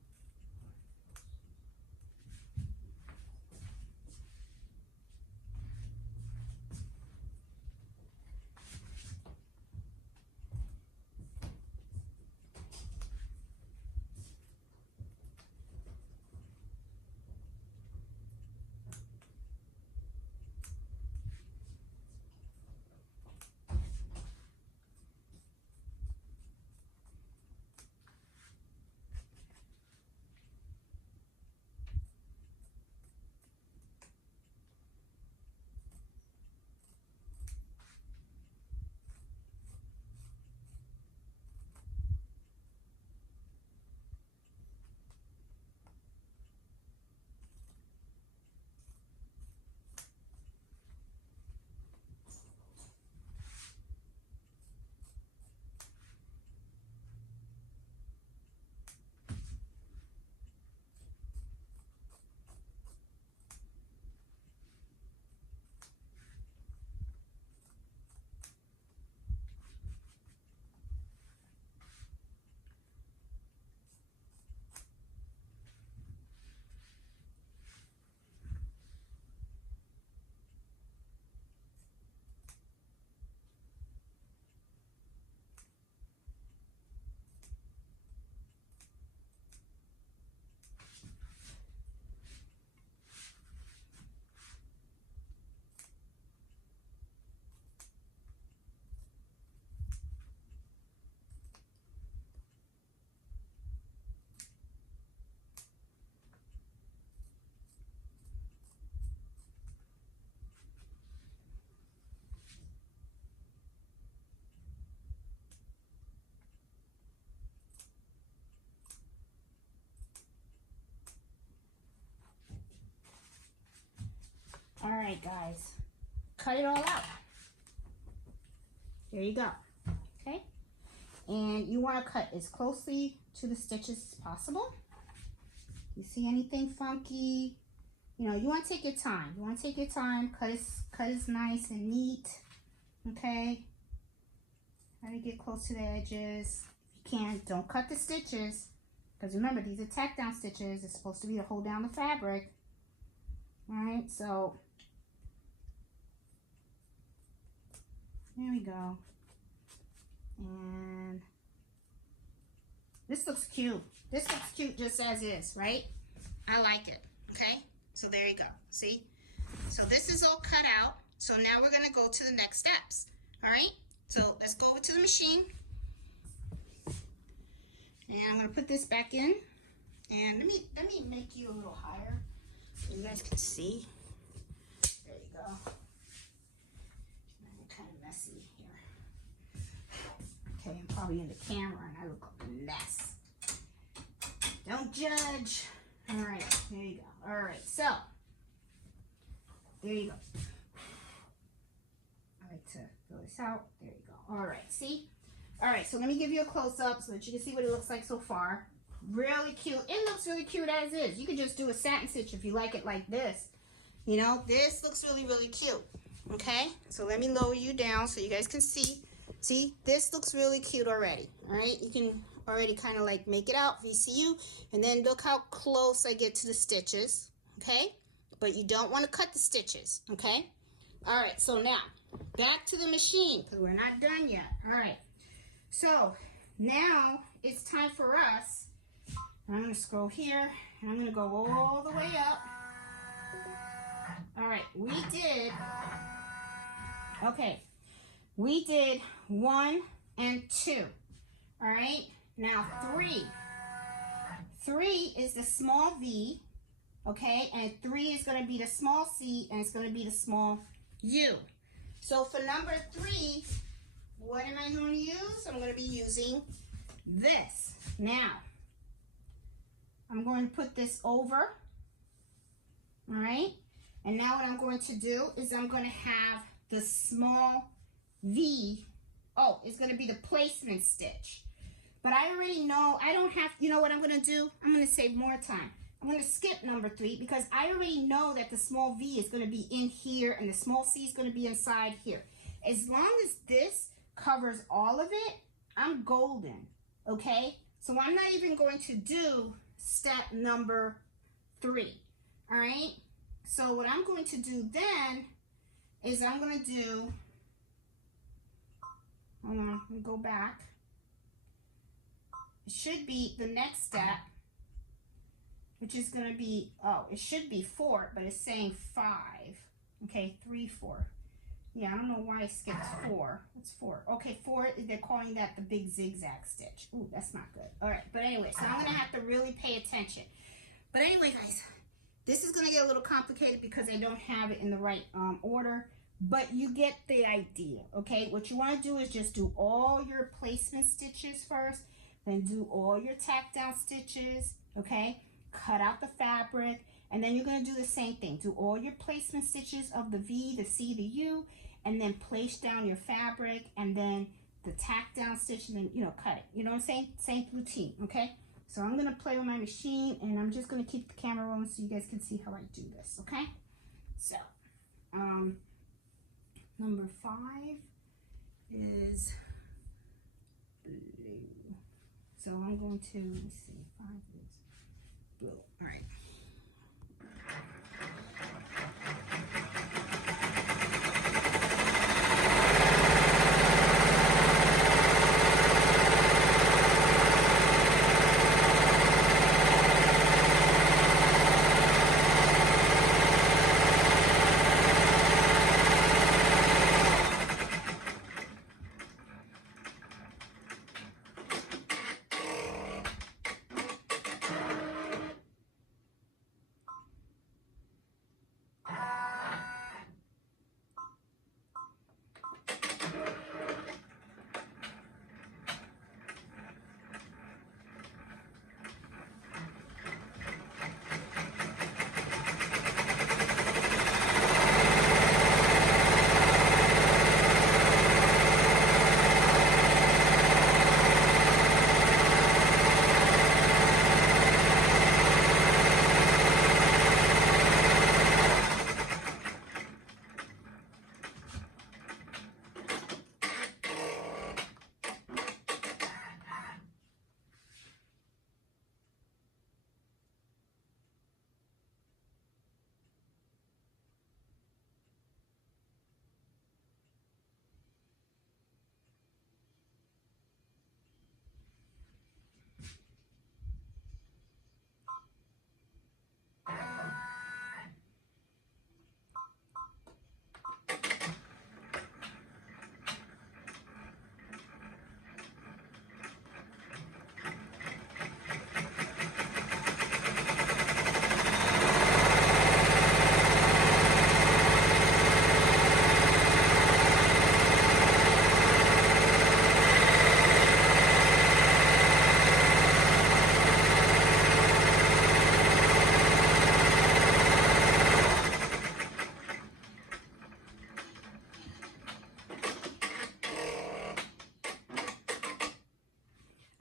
All right, guys, cut it all out. There you go. Okay, and you want to cut as closely to the stitches as possible. You see anything funky, you know, you want to take your time. You want to take your time. Cut is nice and neat. Okay, try to get close to the edges. If you can, don't cut the stitches, because remember, these are tack down stitches. It's supposed to be to hold down the fabric. All right, so there we go. And this looks cute. This looks cute just as is, right? I like it, okay? So there you go, see? So this is all cut out. So now we're gonna go to the next steps, all right? So let's go over to the machine. And I'm gonna put this back in. And let me make you a little higher so you guys can see. There you go. Kind of messy here. Okay, I'm probably in the camera and I look like a mess. Don't judge. All right, there you go. All right, so there you go. I like to fill this out. There you go. All right, see? All right, so let me give you a close-up so that you can see what it looks like so far. Really cute. It looks really cute as is. You could just do a satin stitch if you like it like this. You know, this looks really, really cute. Okay, so let me lower you down so you guys can see. See, this looks really cute already. All right, you can already kind of like make it out, VCU, and then look how close I get to the stitches. Okay, but you don't want to cut the stitches. Okay, all right, so now back to the machine because we're not done yet. All right, so now it's time for us. I'm going to scroll here and I'm going to go all the way up. All right, we did 1 and 2. All right, now 3. 3 is the small V, okay? And 3 is going to be the small C, and it's going to be the small U. So for number 3, what am I going to use? I'm going to be using this. Now, I'm going to put this over, all right? And now what I'm going to do is I'm going to have the small V. Oh, it's going to be the placement stitch. But I already know, I don't have, you know what I'm going to do? I'm going to save more time. I'm going to skip number 3 because I already know that the small V is going to be in here and the small C is going to be inside here. As long as this covers all of it, I'm golden, okay? So I'm not even going to do step number 3, all right? So what I'm going to do then is I'm going to do, hold on, let me go back. It should be the next step, which is going to be, oh, it should be 4, but it's saying 5. Okay, 3, 4. Yeah, I don't know why I skipped 4. It's 4. Okay, 4, they're calling that the big zigzag stitch. Ooh, that's not good. All right, but anyway, so I'm going to have to really pay attention. But anyway, guys, this is going to get a little complicated because I don't have it in the right order. But you get the idea, okay? What you want to do is just do all your placement stitches first. Then do all your tack down stitches, okay? Cut out the fabric, and then you're going to do the same thing. Do all your placement stitches of the V, the C, the U, and then place down your fabric, and then the tack down stitch, and then, you know, cut it. You know what I'm saying? Same routine, okay? So I'm going to play with my machine, and I'm just going to keep the camera rolling so you guys can see how I do this, okay? So, number 5 is blue. So I'm going to, let's see, 5 is blue. All right.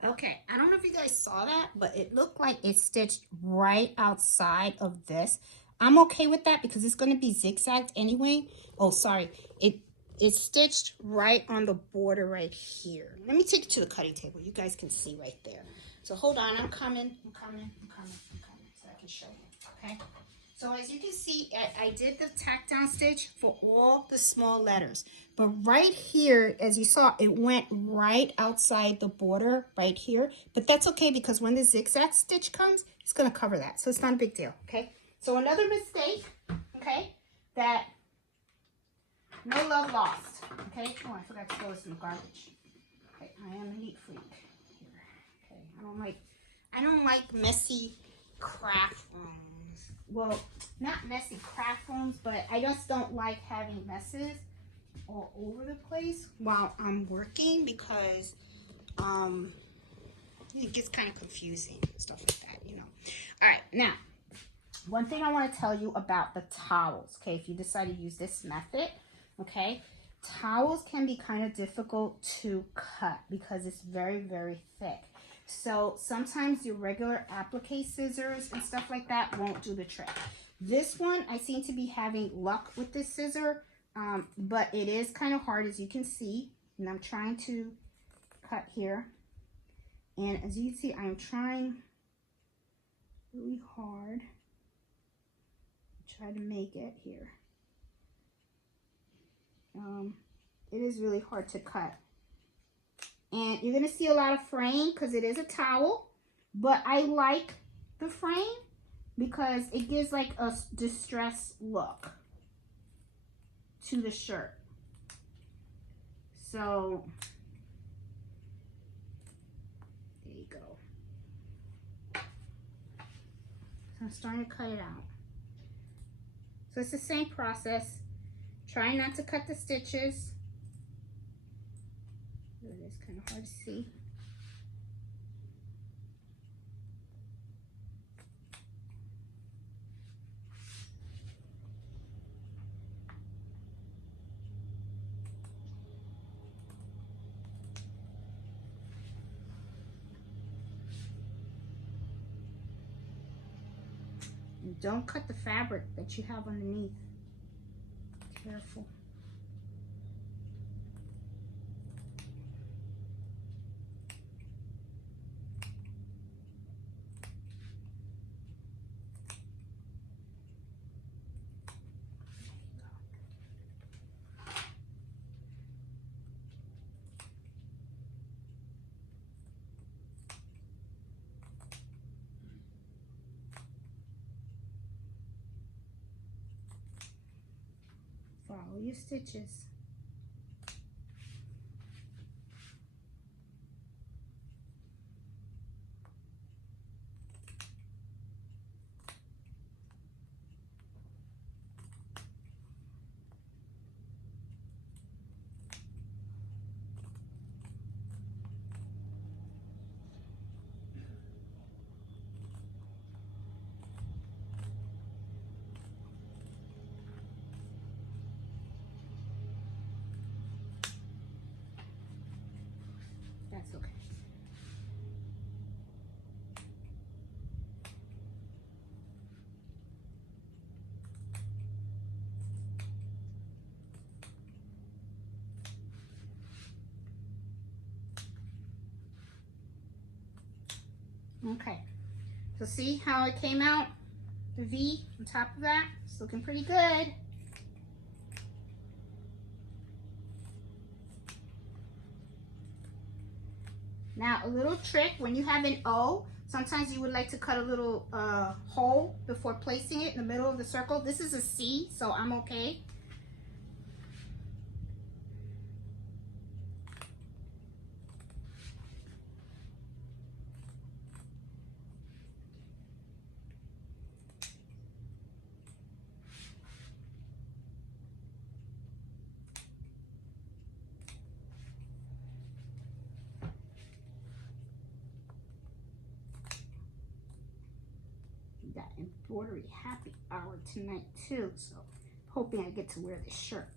Okay, I don't know if you guys saw that, but it looked like it stitched right outside of this. I'm okay with that because it's going to be zigzagged anyway. Oh, sorry. It's stitched right on the border right here. Let me take it to the cutting table. You guys can see right there. So hold on. I'm coming. So I can show you. Okay. So as you can see, I did the tack down stitch for all the small letters. But right here, as you saw, it went right outside the border right here. But that's okay because when the zigzag stitch comes, it's going to cover that. So it's not a big deal, okay? So another mistake, okay, that no love lost, okay? Oh, I forgot to throw this in the garbage. Okay, I am a neat freak here. Okay, I don't don't like messy craft rooms. Well, not messy craft rooms, but I just don't like having messes all over the place while I'm working, because it gets kind of confusing and stuff like that, you know. All right, now, one thing I want to tell you about the towels, okay, if you decide to use this method, okay, towels can be kind of difficult to cut because it's very, very thick. So sometimes your regular applique scissors and stuff like that won't do the trick. This one, I seem to be having luck with this scissor, but it is kind of hard, as you can see, and I'm trying to cut here. And as you can see, I'm trying really hard to try to make it here. It is really hard to cut. And you're going to see a lot of fraying because it is a towel. But I like the fraying because it gives like a distressed look to the shirt. So there you go. So I'm starting to cut it out. So it's the same process. Try not to cut the stitches. It is kind of hard to see. And don't cut the fabric that you have underneath. Careful. Follow your stitches. That's okay. Okay, so see how it came out? The V on top of that? It's looking pretty good. Now, a little trick, when you have an O, sometimes you would like to cut a little hole before placing it in the middle of the circle. This is a C, so I'm okay. Got embroidery happy hour tonight too, so hoping I get to wear this shirt.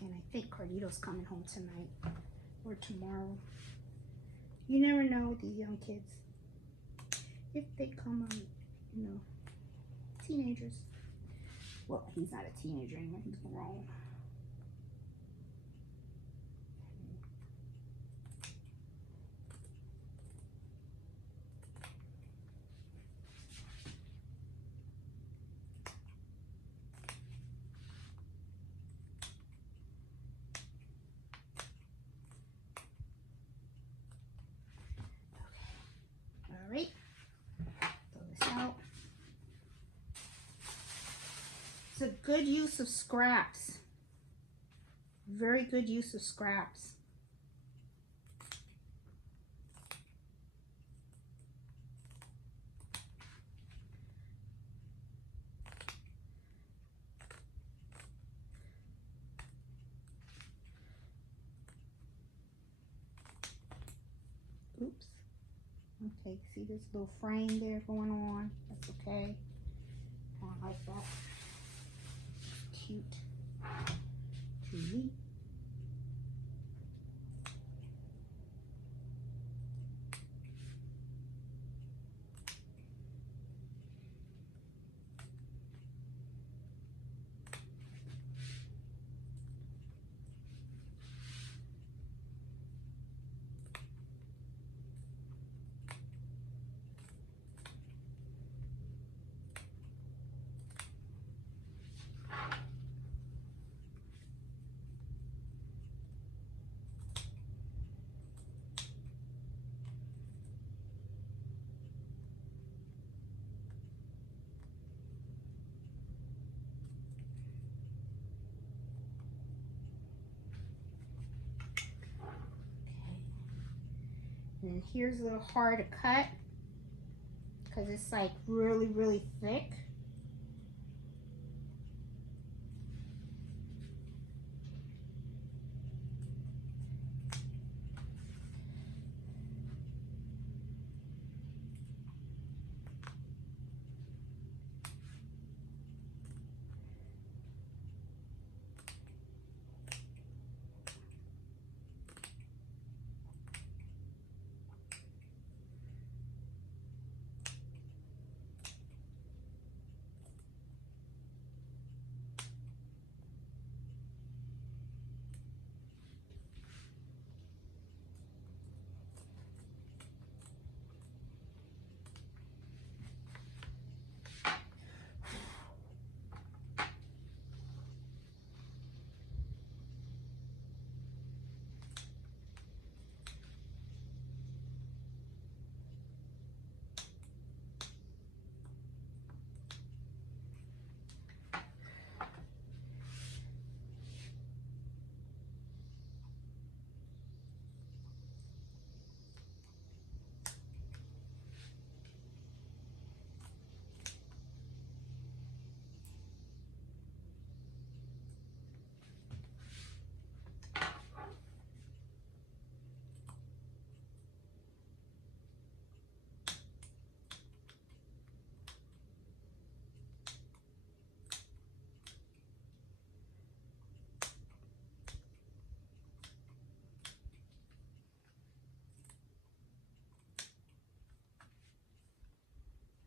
And I think Carlito's coming home tonight or tomorrow. You never know with these young kids. If they come on, you know, teenagers. Well, he's not a teenager anymore, he's grown. Alright, throw this out. It's a good use of scraps. Very good use of scraps. Oops. Okay, see this little frame there going on? That's okay. I like that. Cute. TV. And here's a little hard to cut because it's like really, really thick.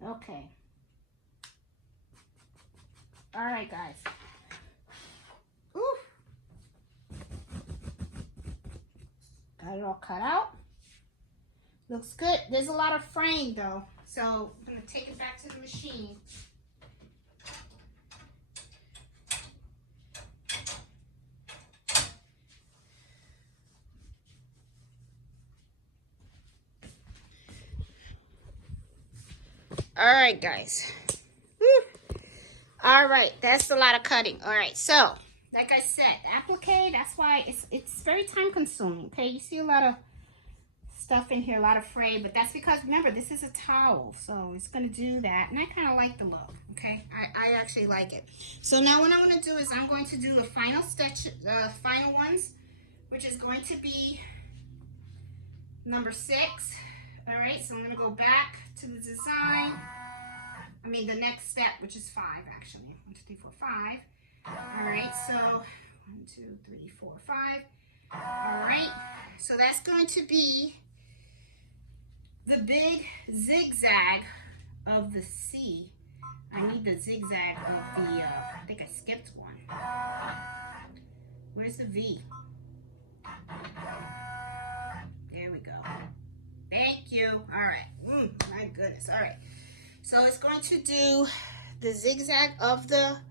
Okay. All right, guys. Ooh. Got it all cut out. Looks good. There's a lot of frame though, so I'm gonna take it back to the machine. All right, guys. Woo. All right, that's a lot of cutting. All right, so like I said, applique, that's why it's very time consuming. Okay, you see a lot of stuff in here, a lot of fray, but that's because, remember, this is a towel, so it's going to do that, and I kind of like the look. Okay, I actually like it. So now what I'm going to do is I'm going to do the final stitch, final ones, which is going to be number 6. All right, so I'm going to go back to the design. I mean the next step, which is 5 actually. 1, 2, 3, 4, 5. All right, so 1, 2, 3, 4, 5. All right, so that's going to be the big zigzag of the C. I need the zigzag of the, I think I skipped one. Where's the V? There we go. Thank you. All right. My goodness. All right. So it's going to do the zigzag of that,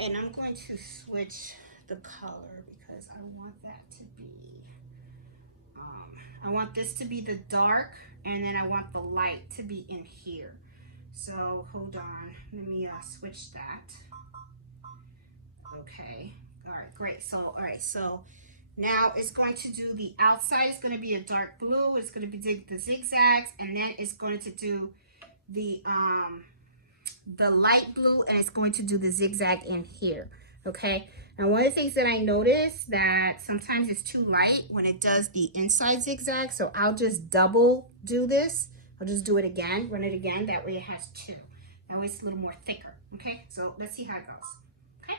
and I'm going to switch the color because I want that to be, I want this to be the dark, and then I want the light to be in here. So hold on, let me switch that. Okay, all right, great. So all right, so now it's going to do the outside. It's going to be a dark blue. It's going to be the zigzags, and then it's going to do the light blue, and it's going to do the zigzag in here. Okay, Now, one of the things that I noticed that sometimes it's too light when it does the inside zigzag, so I'll just double do this. I'll just do it again, run it again. That way it has two. That way it's a little more thicker, okay? So let's see how it goes, okay?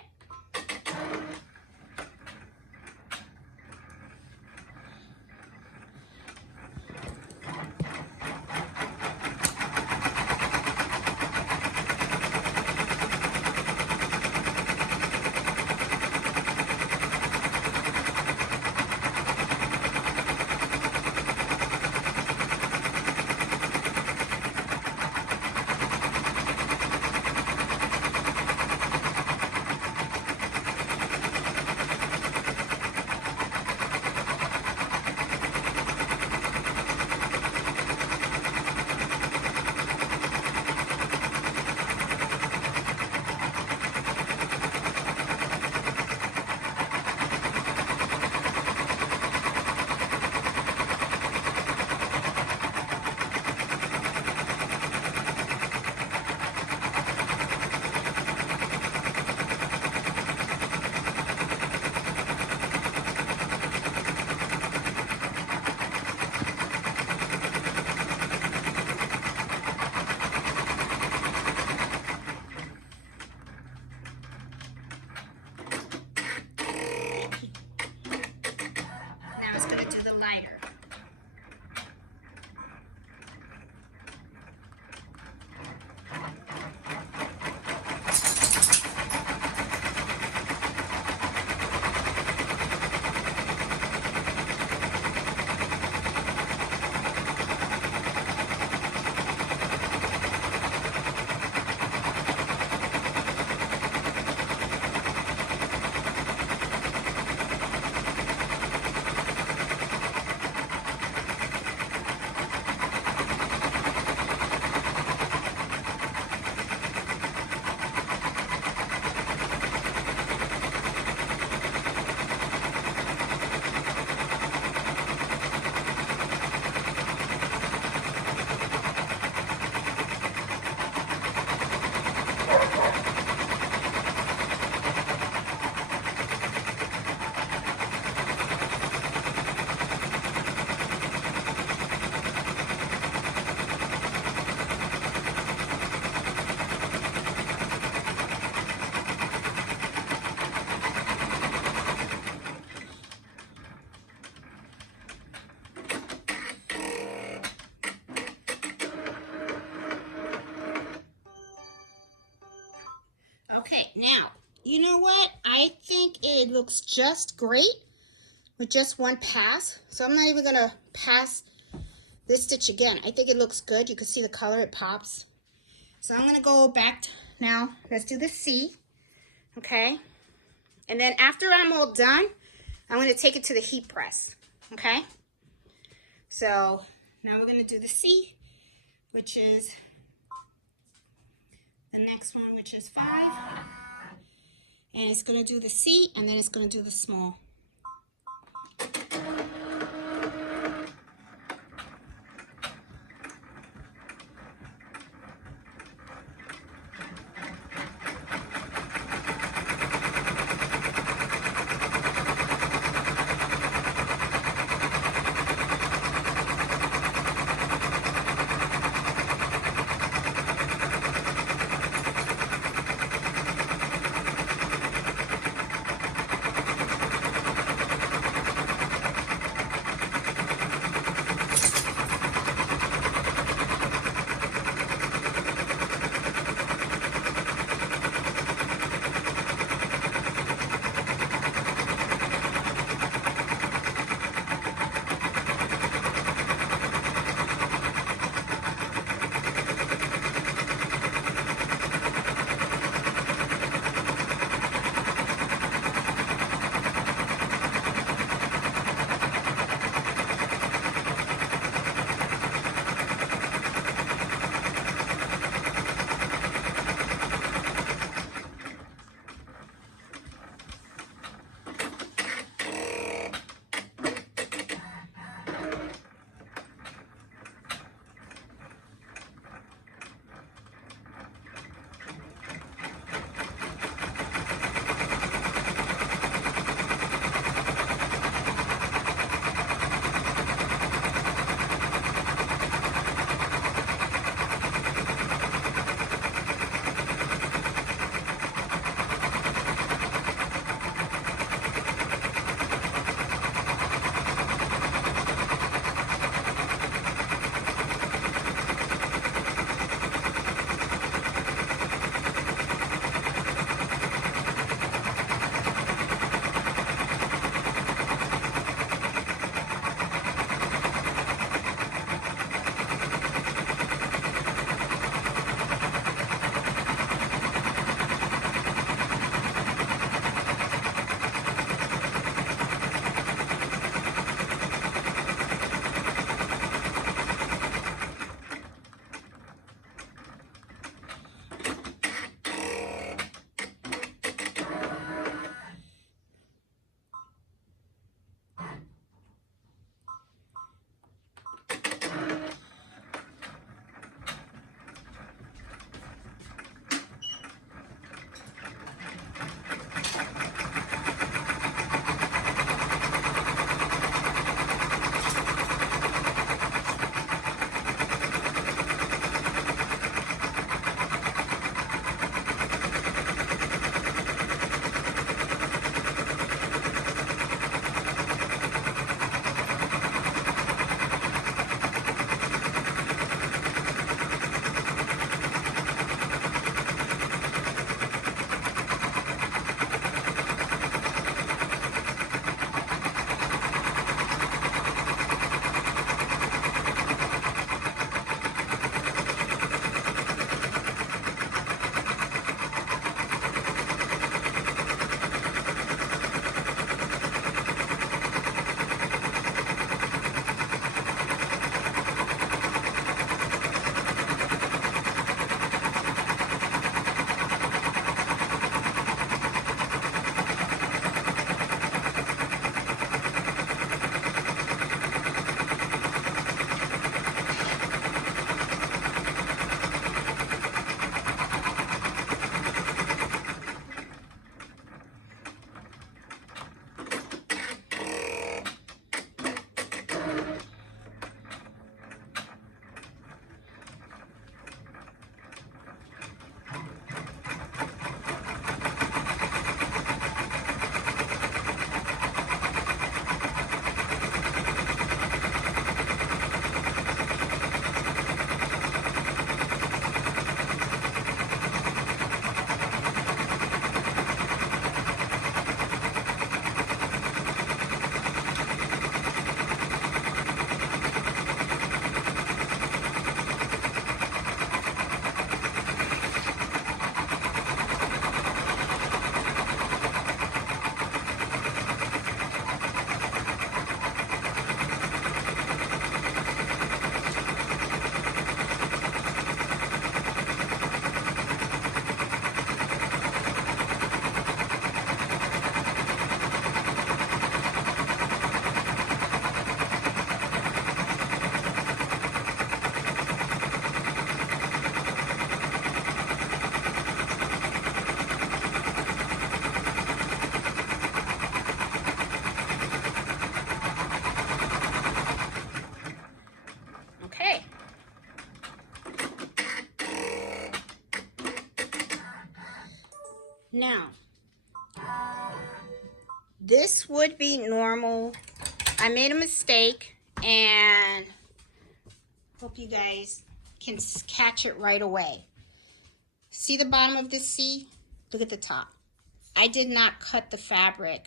Lighter. Okay, now, you know what? I think it looks just great with just one pass. So I'm not even going to pass this stitch again. I think it looks good. You can see the color, it pops. So I'm going to go back now. Let's do the C, okay? And then after I'm all done, I'm going to take it to the heat press, okay? So now we're going to do the C, which is the next one, which is 5, and it's going to do the C, and then it's going to do the small. Now, this would be normal. I made a mistake, and hope you guys can catch it right away. See the bottom of this C? Look at the top. I did not cut the fabric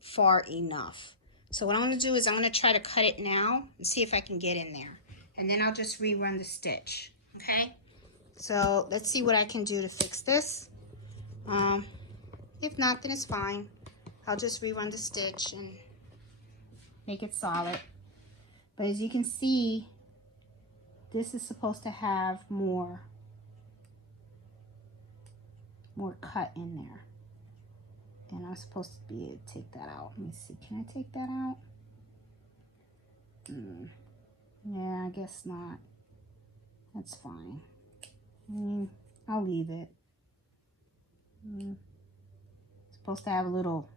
far enough. So what I'm going to do is I'm going to try to cut it now and see if I can get in there. And then I'll just rerun the stitch. Okay? So let's see what I can do to fix this. If not, then it's fine. I'll just rerun the stitch and make it solid. But as you can see, this is supposed to have more cut in there. And I'm supposed to be able to take that out. Let me see, can I take that out? Yeah, I guess not. That's fine. I'll leave it. Supposed to have a little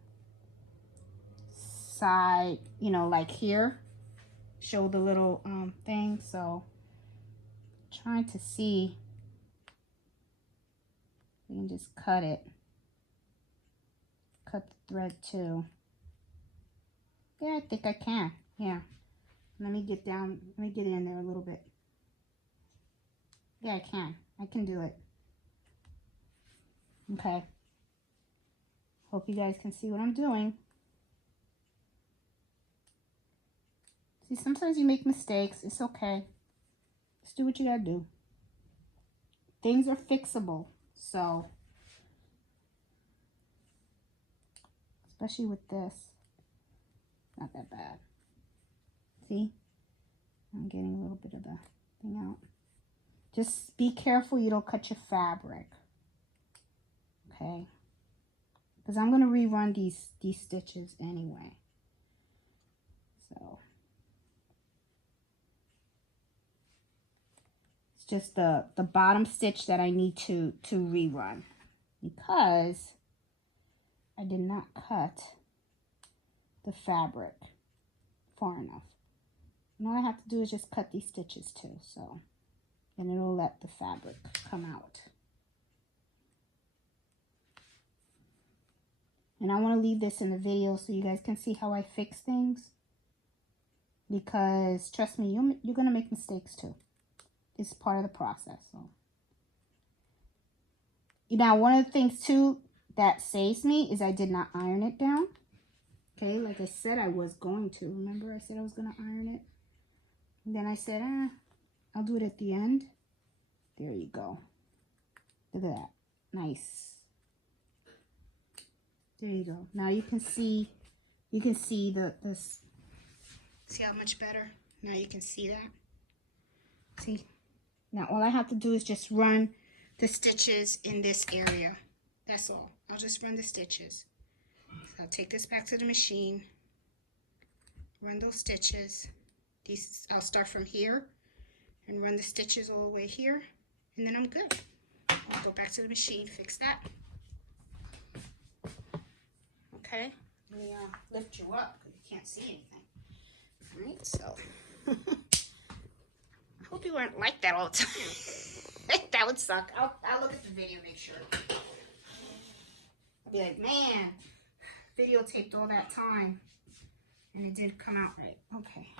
side, you know, like here. Show the little thing. So, trying to see. We can just cut it. Cut the thread too. Yeah, I think I can. Yeah. Let me get down. Let me get in there a little bit. Yeah, I can. I can do it. Okay. Hope you guys can see what I'm doing. See, sometimes you make mistakes. It's okay. Just do what you gotta do. Things are fixable. So, especially with this. Not that bad. See? I'm getting a little bit of the thing out. Just be careful you don't cut your fabric. Okay? Because I'm going to rerun these stitches anyway. So, it's just the bottom stitch that I need to rerun. Because I did not cut the fabric far enough. And all I have to do is just cut these stitches too, so, and it'll let the fabric come out. And I want to leave this in the video so you guys can see how I fix things. Because trust me, you're going to make mistakes too. It's part of the process. So, now one of the things too that saves me is I did not iron it down. Okay, like I said I was going to. Remember I said I was going to iron it? And then I said, I'll do it at the end. There you go. Look at that. Nice. There you go. Now you can see this. See how much better? Now you can see that. See? Now all I have to do is just run the stitches in this area. That's all. I'll just run the stitches. So I'll take this back to the machine. Run those stitches. These, I'll start from here and run the stitches all the way here, and then I'm good. I'll go back to the machine, fix that. Okay, let me lift you up because you can't see anything. All right, so I hope you weren't like that all the time. That would suck. I'll look at the video, make sure. I'll be like, man, videotaped all that time, and it did come out right. Okay.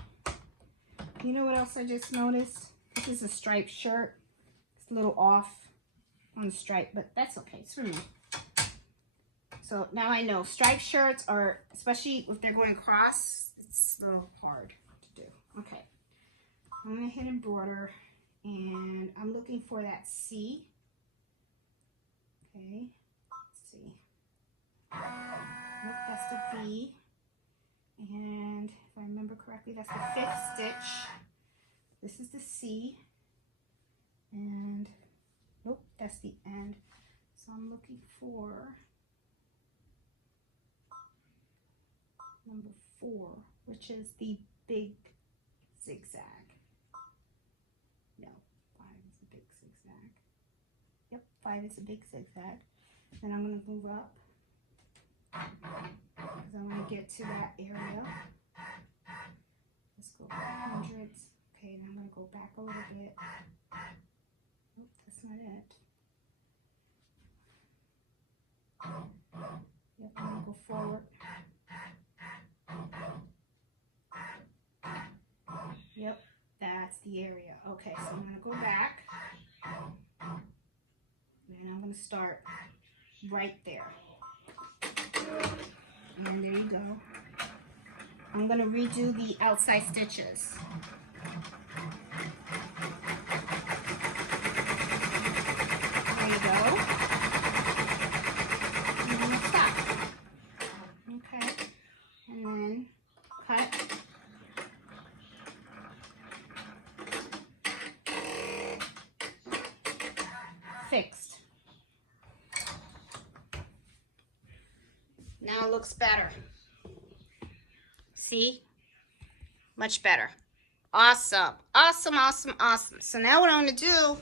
You know what else I just noticed? This is a striped shirt. It's a little off on the stripe, but that's okay. It's for me. So now I know striped shirts are, especially if they're going across, it's a little hard to do. Okay. I'm going to hit embroider, and I'm looking for that C. Okay. Let's see. Nope, that's the B. And if I remember correctly, that's the 5th stitch. This is the C. And, nope, that's the end. So I'm looking for number 4, which is the big zigzag. No, 5 is a big zigzag. Yep, 5 is a big zigzag. And I'm going to move up, because I want to get to that area. Let's go hundreds. Okay, now I'm going to go back a little bit. Nope, that's not it. forward. Yep, that's the area. Okay, so I'm going to go back. And I'm going to start right there. And then there you go. I'm going to redo the outside stitches. There you go. I'm going to stop. Okay. And then cut. Fixed. Now it looks better. See? Much better. Awesome. Awesome, awesome, awesome. So now what I'm going to do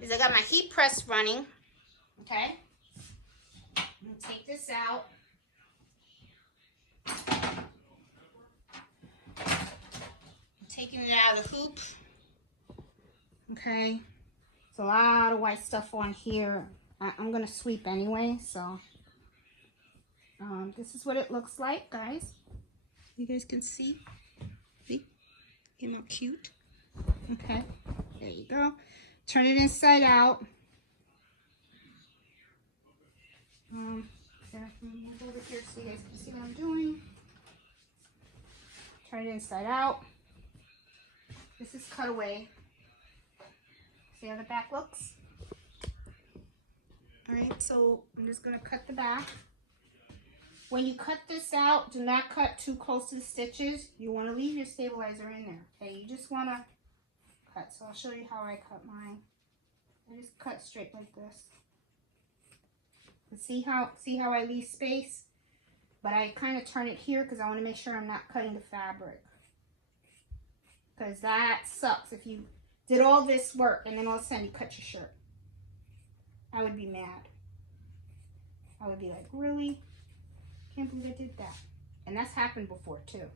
is I got my heat press running. Okay? I'm going to take this out. I'm taking it out of the hoop. Okay? There's a lot of white stuff on here. I'm going to sweep anyway, so this is what it looks like, guys. You guys can see. See? Came out cute. Okay. There you go. Turn it inside out. Move over here so you guys can see what I'm doing. Turn it inside out. This is cutaway. See how the back looks? Alright, so I'm just going to cut the back. When you cut this out, do not cut too close to the stitches. You want to leave your stabilizer in there. Okay, you just want to cut. So I'll show you how I cut mine. I just cut straight like this. And see how I leave space? But I kind of turn it here because I want to make sure I'm not cutting the fabric. Because that sucks if you did all this work and then all of a sudden you cut your shirt. I would be mad. I would be like, really? Can't believe I did that. And that's happened before too.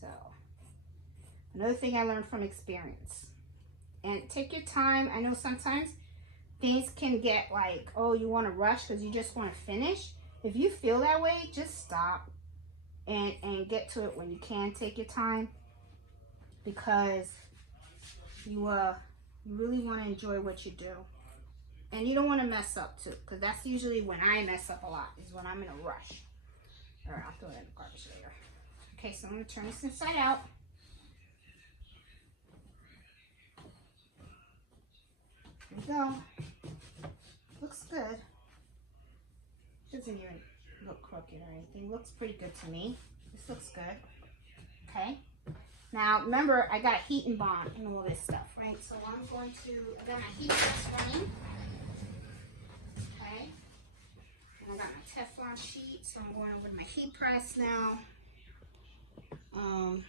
So another thing I learned from experience. And take your time. I know sometimes things can get like, oh, you want to rush because you just want to finish. If you feel that way, just stop and get to it when you can. Take your time because you really want to enjoy what you do. And you don't want to mess up too, because that's usually when I mess up a lot, is when I'm in a rush. All right, I'll throw it in the garbage later. Okay, so I'm going to turn this inside out. There we go. Looks good. Doesn't even look crooked or anything. Looks pretty good to me. This looks good. Okay. Now, remember, I got heat and bond and all this stuff, right? So I'm going to, I got my heat press running. Okay. And I got my Teflon sheet, so I'm going over to my heat press now. Put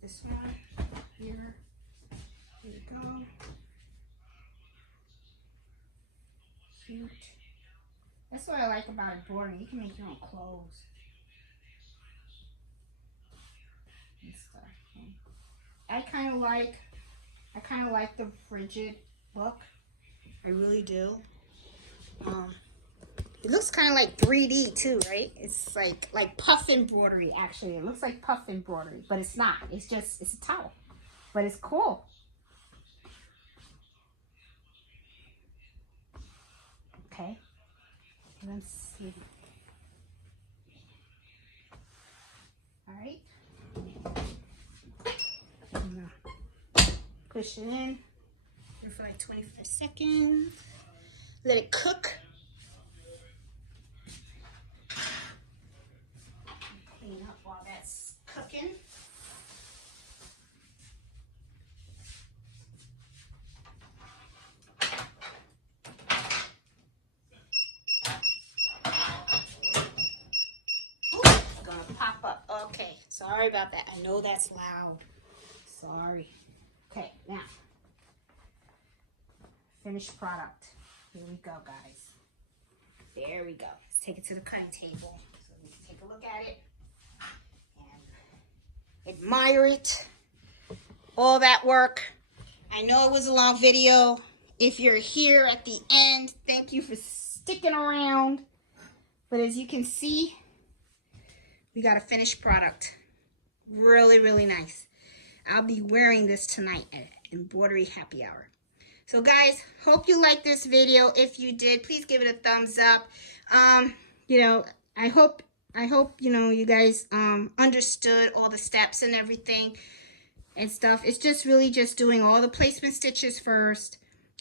this one here. Here we go. Cute. That's what I like about embroidery. You can make your own clothes. And stuff. I kind of like the frigid look. I really do. It looks kind of like 3D too, right? It's like puff embroidery. Actually, it looks like puff embroidery, but it's not. It's a towel, but it's cool. Okay, let's see. All right. Push it in for like 25 seconds. Let it cook. Clean up while that's cooking. Ooh, it's gonna pop up. Okay, sorry about that. I know that's loud. Sorry. Okay, now, finished product. Here we go, guys. There we go. Let's take it to the cutting table so we can take a look at it and admire it. All that work. I know it was a long video. If you're here at the end, thank you for sticking around. But as you can see, we got a finished product. Really, really nice. I'll be wearing this tonight at Embroidery Happy Hour. So guys, hope you liked this video. If you did, please give it a thumbs up. You know, I hope you know you guys understood all the steps and everything and stuff. It's just really just doing all the placement stitches first,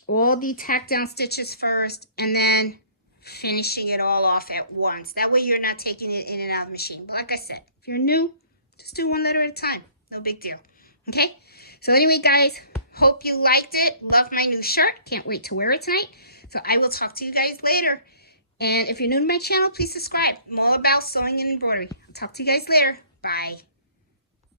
all the tack down stitches first, and then finishing it all off at once. That way you're not taking it in and out of the machine. But like I said, if you're new, just do one letter at a time. No big deal. Okay? So anyway, guys, hope you liked it. Love my new shirt. Can't wait to wear it tonight. So I will talk to you guys later. And if you're new to my channel, please subscribe. I'm all about sewing and embroidery. I'll talk to you guys later. Bye.